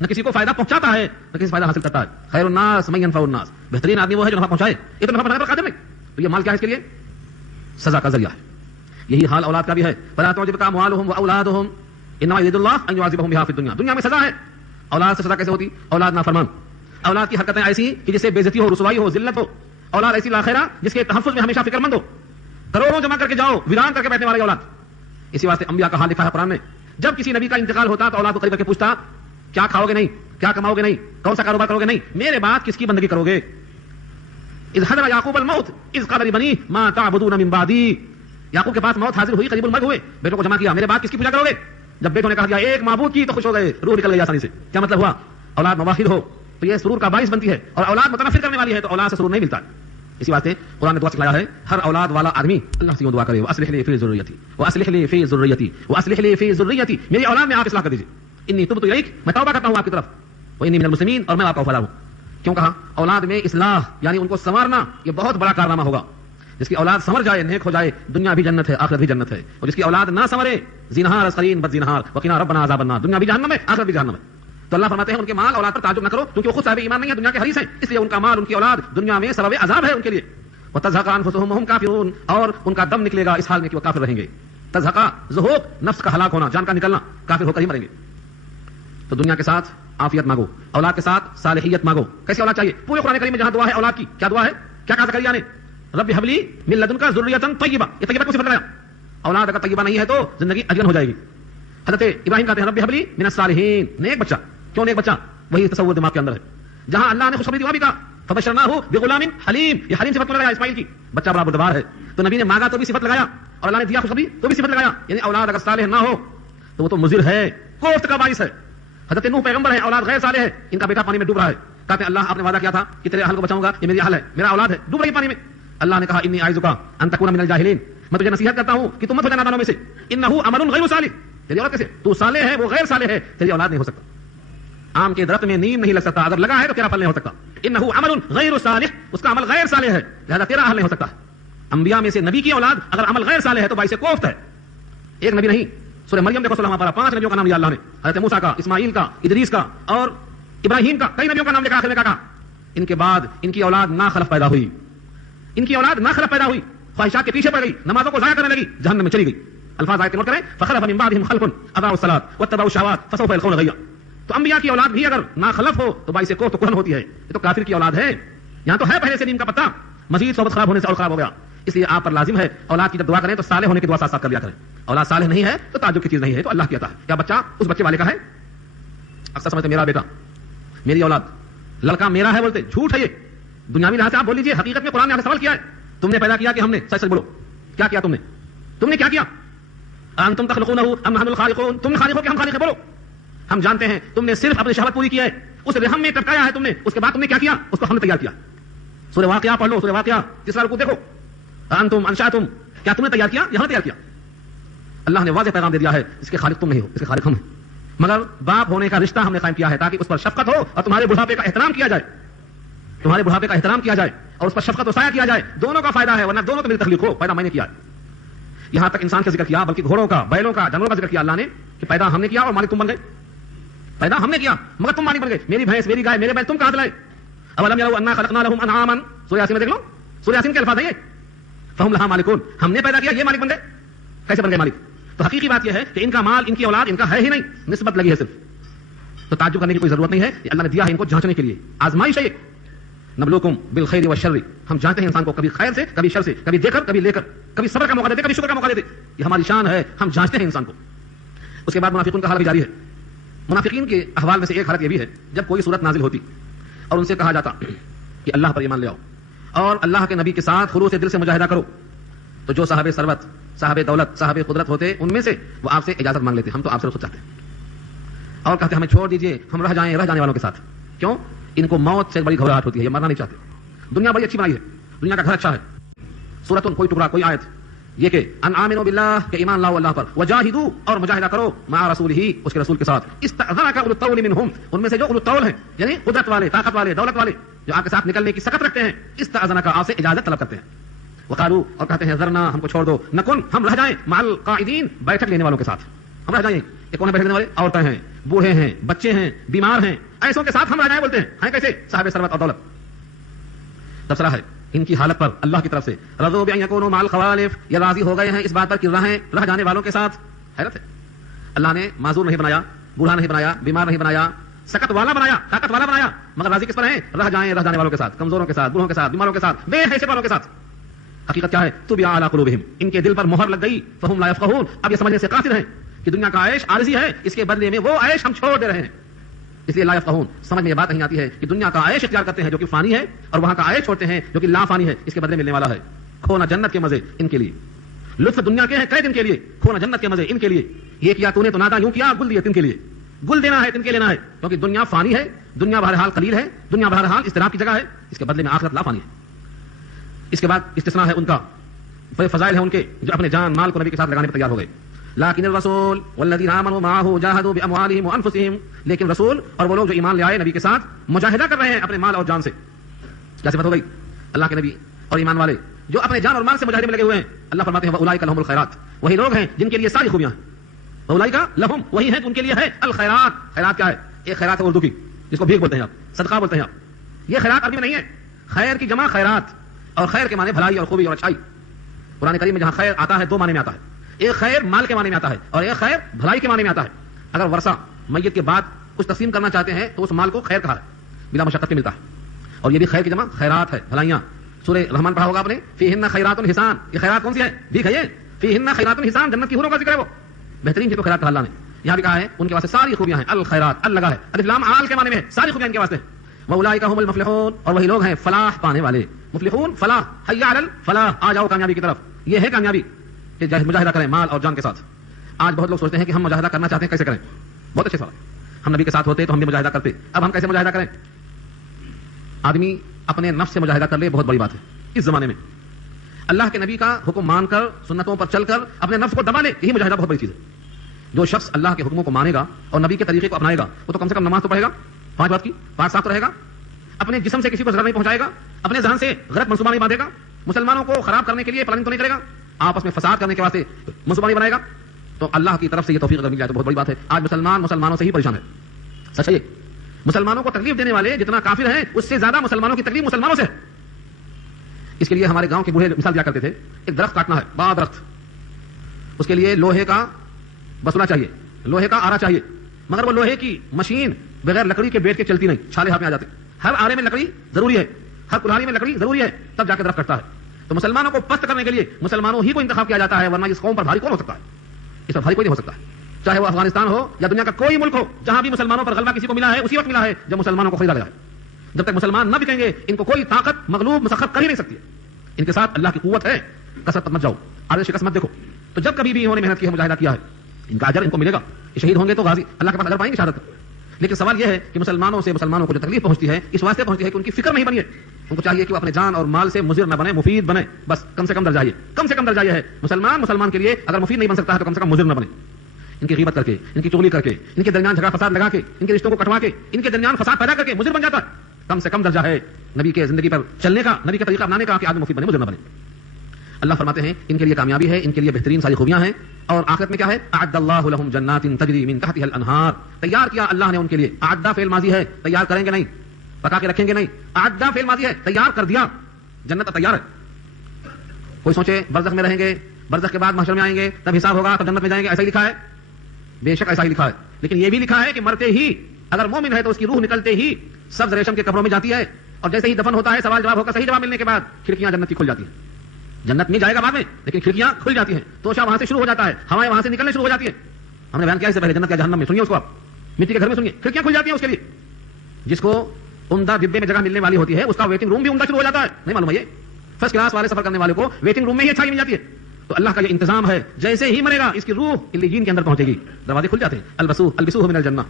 نہ کسی کو فائدہ پہنچاتا ہے, نہ کسی فائدہ حاصل کرتا ہے. خیر الناس من ينفع الناس, بہترین آدمی وہ ہے جو نفع پہنچائے. یہ تو نفع پہنچانے پر قادر نہیں, تو یہ مال کیا ہے اس کے لیے؟ سزا کا ذریعہ ہے. یہی حال اولاد کا بھی ہے. فلا تعجبک اموالهم واولادهم انما يريد الله ان يعذبهم بها في الدنيا, دنیا میں سزا ہے. اولاد سے سزا کیسے ہوتی؟ اولاد نافرمان, اولاد کی حرکتیں ایسی کہ جس سے بے عزتی ہو, رسوائی ہو, ذلت ہو. اولاد ایسی لاخرہ جس کے تحفظ میں ہمیشہ فکر مند ہو, کروڑوں جمع کر کے جاؤ, ویران کر کے بیٹھنے والی اولاد. اسی واسطے انبیاء کا حال لکھا ہے قرآن میں, جب کسی نبی کا انتقال ہوتا تو اولاد کو قریب کر کے پوچھتا کیا کھاؤ گے نہیں, کیا کماؤ گے نہیں, کون سا کاروبار کرو گے نہیں, میرے بعد کس کی بندگی کرو گے. اذ حضر یعقوب الموت اذ قال لبنیہ ما تعبدون من بعدی, یعقوب کے پاس موت حاضر ہوئی, قریب المرگ ہوئے, بیٹوں کو جمع کیا, میرے بعد کس کی پوجا کرو گے. جب بیٹوں نے کہا دیا ایک معبود کی تو خوش ہو گئے, روح نکل گئی آسانی سے. کیا مطلب ہوا؟ اولاد مواحد ہو تو یہ سرور کا باعث بنتی ہے, اور اولاد متنفر کرنے والی ہے تو اولاد سے سرور نہیں ملتا. اسی واسطے قرآن نے دعا سکھلایا ہے ہر اولاد والا آدمی اللہ سے دعا کرے, واصلح لی فی ذریتی, واصلح لی فی ذریتی, واصلح لی فی ذریتی, میری اولاد میں آپ اصلاح کر دیجیے. انی تبت الیک, میں توبہ کرتا ہوں آپ کی طرف, وانی من المسلمین, اور میں آپ کا وفادار ہوں. کیوں کہا؟ اولاد میں اصلاح یعنی ان کو سنوارنا یہ بہت بڑا کارنامہ ہوگا. جس کی اولاد سنور جائے, نیک ہو جائے, دنیا بھی جنت ہے, آخرت بھی جنت ہے. اور جس کی اولاد نہ سنورے, زینہار اسقرین بد زینہار وقنا ربنا عذاب النار, دنیا بھی جہنم ہے, آخرت بھی جہنم ہے. تو اللہ فرماتے ہیں ان کے مال اولاد پر تعجب نہ کرو, کیونکہ وہ خود صاحب ایمان نہیں ہے, دنیا کے حریص ہیں, اس لیے ان کا مال, ان کی اولاد دنیا میں سبب عذاب ہے ان کے لیے. وتزهق انفسهم وهم کافرون, اور ان کا دم نکلے گا اس حال میں کہ وہ کافر رہیں گے. تزهق ذہوق, نفس کا ہلاک ہونا, جان کا نکلنا, کافر ہو کر ہی مریں گے. تو دنیا کے ساتھ عافیت مانگو, اولاد کے ساتھ صالحیت مانگو. کیسی اولاد چاہیے؟ پورے قرآن کریم میں جہاں دعا ہے اولاد کی, کیا دعا ہے, کیا کہا زکریا نے؟ رب هب لی من لدنک ذریۃ طیبہ. یہ طیبہ کو صفت لگایا. اولاد اگر طیبہ نہیں ہے تو زندگی اجل ہو جائے گی. حضرت ابراہیم کہتے ہیں رب حبلی من الصالحین، نیک بچہ. کیوں نیک بچہ؟ وہی تصور دماغ کے اندر ہے. جہاں اللہ نے خوشخبری دی وہاں بھی کہا فبشرناہ بغلام حلیم. یہ حلیم صفت کو لگایا اسماعیل کی، بچہ بڑا بردبار ہے. تو نبی نے مانگا تو بھی صفت لگایا اور اللہ نے دیا خوشخبری تو بھی صفت لگایا. یعنی اولاد اگر صالح نہ ہو تو وہ تو مضر ہے، کوفت کا باعث ہے. حضرت نوح پیغمبر ہے، اولاد غیر صالح ہے، ان کا بیٹا پانی میں ڈوب رہا ہے. کہتے ہیں اللہ آپ نے وعدہ کیا تھا کہ تیرے اہل کو بچاؤں گا، یہ میری اہل ہے، میرا اولاد ہے، ڈوب رہی پانی میں. اللہ نے کہا انی اعوذک ان تکون من الجاہلین، میں تجھے نصیحت کرتا ہوں کہ تم مت ہو جانا نادانوں میں سے. انہ عمل غیر صالح، تیری اولاد کیسے؟ تو صالح ہے وہ غیر صالح ہے، تیری اولاد نہیں ہو سکتا. آم کے درخت میں نیم نہیں لگ سکتا، اگر لگا ہے تو تیرا پھل نہیں ہو سکتا. انہ عمل غیر صالح، اس کا عمل غیر صالح ہے، لہذا تیرا اہل نہیں ہو سکتا. انبیاء میں سے نبی کی اولاد اگر عمل غیر صالح ہے تو باعث کوفت ہے. ایک نبی نہیں، سورہ مریم دیکھو 16 پارہ، 5 نبیوں کا نام لیا اللہ نے، حضرت موسیٰ کا، اسماعیل کا، ادریس کا اور ابراہیم کا. کئی نبیوں کا نام لے کر آخر میں کہا ان کے بعد ان کی اولاد ناخلف پیدا ہوئی، ان کی اولاد ناخلف پیدا ہوئی، خواہشات کے پیچھے پڑ گئی، نمازوں کو ضائع کرنے لگی، جہنم میں چلی گئی. الفاظ آیت نوٹ کریں فخلف من بعدهم خلف اضاعوا الصلاة واتبعوا الشهوات فسوف يلقون غيا. تو انبیاء کی اولاد بھی اگر ناخلف ہو تو باعث کوفت کون ہوتی ہے؟ یہ تو کافر کی اولاد ہے. یہاں تو ہے پہلے سے نیم کا پتا، مزید صحبت خراب ہونے سے اور خراب ہو گیا. اس لیے آپ پر لازم ہے اولاد کی جب دعا کریں تو صالح ہونے کی دعا ساتھ ساتھ کر لیا کریں. اولاد صالح نہیں ہے تو تعجب کی چیز نہیں ہے، تو اللہ کی عطا ہے. کیا بچہ اس بچے والے کا ہے؟ اکثر سمجھتے میرا بیٹا، میری اولاد، لڑکا میرا ہے بولتے، جھوٹ ہے یہ. دنیاوی لحاظ سے آپ بول لیجیے، حقیقت میں قرآن نے آپ سے سوال کیا ہے، تم نے پیدا کیا کہ ہم نے؟ سچ سچ بولو، کیا کیا تم نے کیا کیا؟ انتم تخلقونہ ام نحن الخالقون، تم نے خالق ہو کہ ہم خالق ہیں؟ بولو. ہم جانتے ہیں تم نے صرف اپنی شہوت پوری کی ہے، اس رحم میں ٹپکایا ہے تم نے، اس کے بعد تم نے کیا کیا؟ اس کو ہم نے تیار کیا. سورہ واقعہ پڑھ لو، سورہ واقعہ تیسرا رکوع دیکھو. انتم انشأتم، کیا تم نے تیار کیا یا ہم نے تیار کیا؟ اللہ نے واضح پیغام دے دیا ہے اس کے خالق تم نہیں ہو، اس کے خالق ہم ہیں. مگر باپ ہونے کا رشتہ ہم نے قائم کیا ہے تاکہ اس پر شفقت ہو اور تمہارے بڑھاپے کا احترام کیا جائے، تمہارے بڑھاپے کا احترام کیا جائے اور اس پر شفقت و سایہ کیا جائے. دونوں کا فائدہ ہے، ورنہ دونوں تو میری تخلیق ہو، پیدا میں نے کیا ہے. یہاں تک انسان کا ذکر کیا بلکہ گھوڑوں کا، بیلوں کا، جانوروں کا ذکر کیا اللہ نے کہ پیدا ہم نے کیا اور مالک تم بن گئے. پیدا ہم نے کیا مگر تم مالک بن گئے. میری بھینس، میری گائے، میرے بیل تم کہاں سے لائے؟ اولم یروا انا خلقنا لهم انعاما، سورہ یاسین میں دیکھ لو، سورہ یاسین کے الفاظ ہیں یہ، فہم لها مالکون، ہم نے پیدا کیا یہ مالک بن گئے. کیسے بن گئے مالک؟ تو حقیقی بات یہ ہے کہ ان کا مال، ان کی اولاد ان کا ہے ہی نہیں، نسبت لگی ہے صرف. تو تعجب کرنے کی کوئی ضرورت نہیں ہے، یہ اللہ نے دیا ہے ان کو جانچنے کے لیے، آزمائش ہے. نبلوکم بالخیر والشر، ہم جانتے ہیں انسان کو کبھی خیر سے کبھی شر سے، کبھی دے کر کبھی لے کر، کبھی صبر کا موقع دیتے کبھی شکر کا موقع دیتے. یہ ہماری شان ہے، ہم جانچتے ہیں انسان کو. اس کے بعد منافقین کا حال بھی جاری ہے. منافقین کے احوال میں سے ایک حالت یہ بھی ہے جب کوئی صورت نازل ہوتی اور ان سے کہا جاتا کہ اللہ پر ایمان لے آؤ اور اللہ کے نبی کے ساتھ خلوص دل سے مجاہدہ کرو، تو جو صاحب ثروت، صاحب دولت، صاحب قدرت ہوتے ان میں سے وہ آپ سے اجازت مانگ لیتے، ہم تو آپ سے رخصت چاہتے ہیں، اور کہتے ہمیں چھوڑ دیجئے، ہم رہ جانے والوں کے ساتھ. کیوں؟ ان کو موت سے بڑی گھبراہٹ ہوتی ہے، یہ مرنا نہیں چاہتے. دنیا بڑی اچھی بنائی ہے، دنیا کا گھر اچھا ہے. سورۃ کوئی ٹکڑا، کوئی آیت یہ کہ ان آمنوا باللہ، کہ ایمان لاؤ اللہ پر، وجاہدوا اور مجاہدہ کرو، مع رسولہ اس کے رسول کے ساتھ. استأذنک اولو الطول منہم، ان میں سے جو اولو الطول ہیں یعنی قدرت والے، طاقت والے، دولت والے، جو آپ کے ساتھ نکلنے کی سخت رکھتے ہیں، استأذنک آپ سے اجازت طلب کرتے ہیں. وقالوا اور کہتے ہیں ذرنا ہم کو چھوڑ دو، نکن ہم رہ جائیں، مع القاعدین بیٹھک لینے والوں کے ساتھ ہم رہ جائیں. یہ کون ہے بیٹھنے والے؟ عورتیں ہیں، بوڑھے ہیں، بچے ہیں، بیمار ہیں، ایسوں کے ساتھ ہم رہ جائیں بولتے ہیں. ہیں کیسے؟ صاحب ثروت اور دولت. تبصرہ ہے ان کی حالت پر اللہ کی طرف سے، رضوا بان یکونوا مع الخوالف، یہ راضی ہو گئے ہیں اس بات پر کہ رہ جانے والوں کے ساتھ. حیرت ہے، اللہ نے معذور نہیں بنایا، بوڑھا نہیں بنایا، بیمار نہیں بنایا، سکت والا بنایا، طاقت والا بنایا، مگر راضی کس پر ہیں؟ رہ جانے والوں کے ساتھ، کمزوروں کے ساتھ، بوڑھوں کے ساتھ، بیماروں کے ساتھ، بے حیثیت والوں کے ساتھ. حقیقت کیا ہے؟ طبع علی قلوبہم، ان کے دل پر مہر لگ گئی، فہم لا یفقہون، اب یہ سمجھنے سے قاصر ہیں کہ دنیا کا عیش عارضی ہے، اس کے بدلے میں وہ عیش ہم چھوڑ دے رہے ہیں. اس لیے لا یفقہون، سمجھ میں یہ بات نہیں آتی ہے کہ دنیا کا عیش اختیار کرتے ہیں جو کہ فانی ہے، اور وہاں کا عیش چھوڑتے ہیں جو کہ لا فانی ہے، اس کے بدلے ملنے والا ہے کھونا جنت کے مزے ان کے لیے. لطف دنیا کے ہیں قید ان کے لیے، کھونا جنت کے مزے ان کے لیے. یہ کیا تو نے تو نادا یوں کیا، گل دیے تن کے لیے، گل دینا ہے تن کے لینا ہے، کیونکہ دنیا فانی ہے، دنیا بہرحال قلیل ہے، دنیا بہرحال اضطراب کی جگہ ہے، اس کے بدلے میں آخرت لا فانی ہے. اس کے بعد استثناء ہے ان کا، فضائل ہے ان کے جو اپنے جان مال کو نبی کے ساتھ لگانے پر تیار ہو گئے. لیکن الرسول والذین آمنوا معه جاهدوا باموالهم وانفسهم، لیکن رسول اور وہ لوگ جو ایمان لے آئے نبی کے ساتھ مجاہدہ کر رہے ہیں اپنے مال اور جان سے. کیا صفت ہو گئی؟ اللہ کے نبی اور ایمان والے جو اپنے جان اور مال سے مجاہدے میں لگے ہوئے ہیں. اللہ فرماتے ہیں واولئک لهم الخیرات، وہی لوگ ہیں جن کے لیے ساری خوبیاں ہیں. واولئک لهم، وہی ہیں ان کے لیے ہے الخیرات. خیرات کیا ہے؟ ایک خیرات ہے اردو کی جس کو بھیک بولتے ہیں آپ، صدقہ بولتے ہیں آپ. یہ خیرات عربی میں نہیں ہے، خیر کی جمع خیرات، اور خیر کے معنی بھلائی اور خوبی اور اچھائی. قرآن کریم میں جہاں خیر آتا ہے دو معنی میں آتا ہے، ایک خیر مال کے معنی میں آتا ہے اور ایک خیر بھلائی کے معنی میں آتا ہے. اگر ورثہ میت کے بعد کچھ تقسیم کرنا چاہتے ہیں تو اس مال کو خیر کہا ہے، بلا مشقت کے ملتا ہے، اور یہ بھی خیر کی جمع خیرات ہے، بھلائیاں. سورہ رحمان پڑھا ہوگا آپ نے، فیہن خیرات حسان. یہ خیرات کون سی ہے؟ بھیک ہے یہ. فیہن خیرات حسان، جنت کی حوروں کا ذکر ہے، وہ بہترین چیز کو خیرات کہا اللہ نے. یہاں بھی کہا ہے ان کے واسطے ساری خوبیاں ہیں، الخیرات لگا ہے، الف لام آل کے معنی میں ساری خوبیاں ان کے واسطے. واولئک هم المفلحون، اور وہی لوگ ہیں فلاح پانے والے. مفلحون فلاح، حی علی الفلاح، آ جاؤ کامیابی کی طرف. یہ ہے کامیابی کہ مجاہدہ کریں مال اور جان کے ساتھ. آج بہت لوگ سوچتے ہیں کہ ہم مجاہدہ کرنا چاہتے ہیں، کیسے کریں؟ بہت اچھے سوال. ہم نبی کے ساتھ ہوتے تو ہم بھی مجاہدہ کرتے، اب ہم کیسے مجاہدہ کریں؟ آدمی اپنے نفس سے مجاہدہ کر لے، بہت بڑی بات ہے اس زمانے میں. اللہ کے نبی کا حکم مان کر، سنتوں پر چل کر اپنے نفس کو دبا لے، یہی مجاہدہ بہت بڑی چیز ہے. جو شخص اللہ کے حکموں کو مانے گا اور نبی کے طریقے کو اپنائے گا، وہ تو کم سے کم نماز تو پڑھے گا، 5 وقت کی، پاک صاف تو رہے گا، اپنے جسم سے کسی کو ضرر نہیں پہنچائے گا، اپنے ذہن سے غلط منصوبہ نہیں باندھے گا، مسلمانوں کو خراب کرنے کے لیے پلاننگ تو نہیں کرے گا، آپس میں فساد کرنے کے واسطے منصوبہ نہیں بنائے گا. تو اللہ کی طرف سے یہ توفیق اگر مل جائے تو بہت بڑی بات ہے. آج مسلمانوں سے ہی پریشان ہے. سچ ہے، مسلمانوں کو تکلیف دینے والے جتنا کافر ہیں، اس سے زیادہ مسلمانوں کی تکلیف مسلمانوں سے ہے. اس کے لیے ہمارے گاؤں کے بوڑھے مثال دیا کرتے تھے، ایک درخت کاٹنا ہے، بڑا درخت، اس کے لیے لوہے کا بسولہ چاہیے، لوہے کا آرا چاہیے، مگر وہ لوہے کی مشین بغیر لکڑی کے بیٹھ کے چلتی نہیں، چھالے ہاتھ میں آ جاتے. ہر آرے میں لکڑی ضروری ہے، ہر کلہاڑی میں لکڑی ضروری ہے، تب جا کے درخت کٹتا ہے. تو مسلمانوں کو پست کرنے کے لیے مسلمانوں ہی کو انتخاب کیا جاتا ہے، ورنہ اس قوم پر بھاری کون ہو سکتا ہے؟ اس پر بھاری کوئی نہیں ہو سکتا ہے، چاہے وہ افغانستان ہو یا دنیا کا کوئی ملک ہو. جہاں بھی مسلمانوں پر غلبہ کسی کو ملا ہے اسی وقت ملا ہے جب مسلمانوں کو خریدا گیا ہے. جب تک مسلمان نہ بکیں گے ان کو کوئی طاقت مغلوب مسخر کر ہی نہیں سکتی ہے. ان کے ساتھ اللہ کی قوت ہے، کثرت مت جاؤ، آرے شکست مت دیکھو. تو جب کبھی بھی انہوں نے محنت کی ہے، مجاہدہ کیا ہے، ان کا اجر ان کو ملے گا. یہ شہید ہوں گے تو غازی اللہ کے پاس اجر پائیں گے شہادت. لیکن سوال یہ ہے کہ مسلمانوں کو جو تکلیف پہنچتی ہے، اس واسطے پہنچتی ہے کہ ان کی فکر نہیں بنی ہے. ان کو چاہیے کہ وہ اپنے جان اور مال سے مضر نہ بنے، مفید بنے. بس کم سے کم درجہ یہ ہے مسلمان کے لیے اگر مفید نہیں بن سکتا ہے تو کم سے کم مضر نہ بنے. ان کی غیبت کر کے، ان کی چغلی کر کے، ان کے درمیان جھگڑا فساد لگا کے، ان کے رشتوں کو کٹوا کے، ان کے درمیان فساد پیدا کر کے مضر بن جاتا ہے. کم سے کم درجہ ہے نبی کے زندگی پر چلنے کا، نبی کے طریقہ اپنانے کا کہ آدمی مفید بنے، مضر نہ بنے. اللہ فرماتے ہیں ان کے لیے کامیابی ہے، ان کے لیے بہترین ساری خوبیاں ہیں. اور آخرت میں کیا ہے؟ اعد اللہ لهم جنات تجری من تحتها الانہار. تیار کیا اللہ نے ان کے لیے. اعدہ فعل ماضی ہے، تیار کریں گے نہیں، پکا کے رکھیں گے نہیں. اعدہ فعل ماضی ہے، تیار کر دیا. جنت تیار ہے. کوئی سوچے برزخ میں رہیں گے، برزخ کے بعد محشر میں آئیں گے، تب حساب ہوگا، تب جنت میں جائیں گے، ایسا ہی لکھا ہے؟ بے شک ایسا ہی لکھا ہے. لیکن یہ بھی لکھا ہے کہ مرتے ہی اگر مومن ہے تو اس کی روح نکلتے ہی سبز ریشم کے کپڑوں میں جاتی ہے، اور جیسے ہی دفن ہوتا ہے سوال جواب ہوگا، صحیح جواب ملنے کے بعد کھڑکیاں جنت کی کھل جاتی ہیں. جنت میں جائے گا بعد میں، لیکن کھڑکیاں کھل جاتی ہیں، توشہ وہاں سے شروع ہو جاتا ہے، ہوائیں وہاں سے نکلنے شروع ہو جاتی ہیں. ہم نے بیان کیا اس سے پہلے جنت کا جہنم میں، سنیے اس کو آپ، مٹی کے گھر میں سنیے، کھڑکیاں کھل جاتی ہیں اس کے لیے. جس کو عمدہ ڈبے میں جگہ ملنے والی ہوتی ہے اس کا ویٹنگ روم بھی عمدہ شروع ہو جاتا ہے. نہیں معلوم ہے یہ؟ فرسٹ کلاس والے سفر کرنے والے کو ویٹنگ روم میں ہی اچھائی مل جاتی ہے. تو اللہ کا یہ انتظام ہے، جیسے ہی مرے گا اس کی روح علیین کے اندر پہنچے گی، دروازے کھل جاتے ہیں. البسوہ من الجنہ،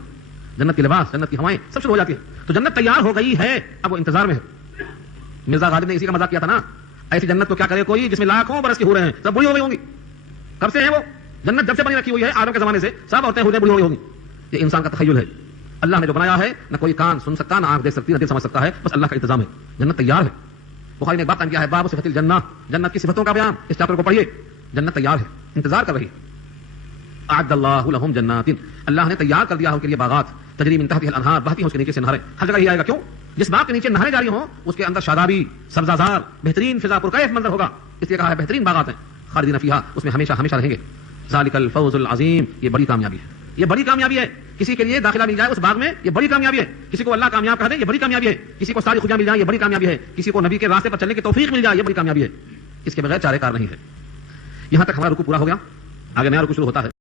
جنت کے لباس، جنت کی ہوائیں سب شروع ہو جاتی ہے. تو جنت تیار ہو گئی ہے، اب وہ انتظار میں ہے. مرزا غالب نے اسی کا مذاق کیا تھا نا، ایسی جنت کو کیا کرے کوئی جس میں لاکھوں برس کی ہو رہے ہیں، سب بوڑھی ہو گئی ہوں گی. کب سے ہے وہ جنت؟ جب سے بنی رکھی ہوئی ہے، آدم کے زمانے سے سب عورتیں بوڑھی ہو گئی ہوں گی. یہ انسان کا تخیل ہے. اللہ نے جو بنایا ہے نہ کوئی کان سن سکتا، نہ آنکھ دیکھ سکتی، نہ دل سمجھ سکتا ہے، بس اللہ کا انتظام ہے. جنت تیار ہے. بخاری نے ایک بات کیا ہے، باب صفت الجنہ، جنت کی صفتوں کا بیان، اس چیپٹر کو پڑھیے. جنت تیار ہے، انتظار کر رہی. اعد اللہ لهم جنات، اللہ نے تیار کر دیا ہے ان کے لیے باغات، تجری من تحتها الانہار، بہتی ہیں اس کے نیچے سے نہریں. ہر جگہ ہی آئے گا. کیوں؟ جس باغ کے نیچے نہریں جاری ہوں اس کے اندر شادابی، سبزہ زار، بہترین فضا، پرکیف منظر ہوگا. اس لیے کہا ہے بہترین باغات ہیں، خالدین فیہا، اس میں ہمیشہ ہمیشہ رہیں گے. ذالک الفوز العظیم، یہ بڑی کامیابی ہے، یہ بڑی کامیابی ہے. کسی کے لیے داخلہ مل جائے اس باغ میں، یہ بڑی کامیابی ہے. کسی کو اللہ کامیاب کر دے، یہ بڑی کامیابی ہے. کسی کو ساری خوشیاں مل جائیں، یہ بڑی کامیابی ہے. کسی کو نبی کے راستے پر چلنے کی توفیق مل جائے، یہ بڑی کامیابی ہے. اس کے بغیر چارے کار نہیں ہے. یہاں تک ہمارا رکوع پورا ہو گیا، آگے نیا رکوع شروع ہوتا ہے.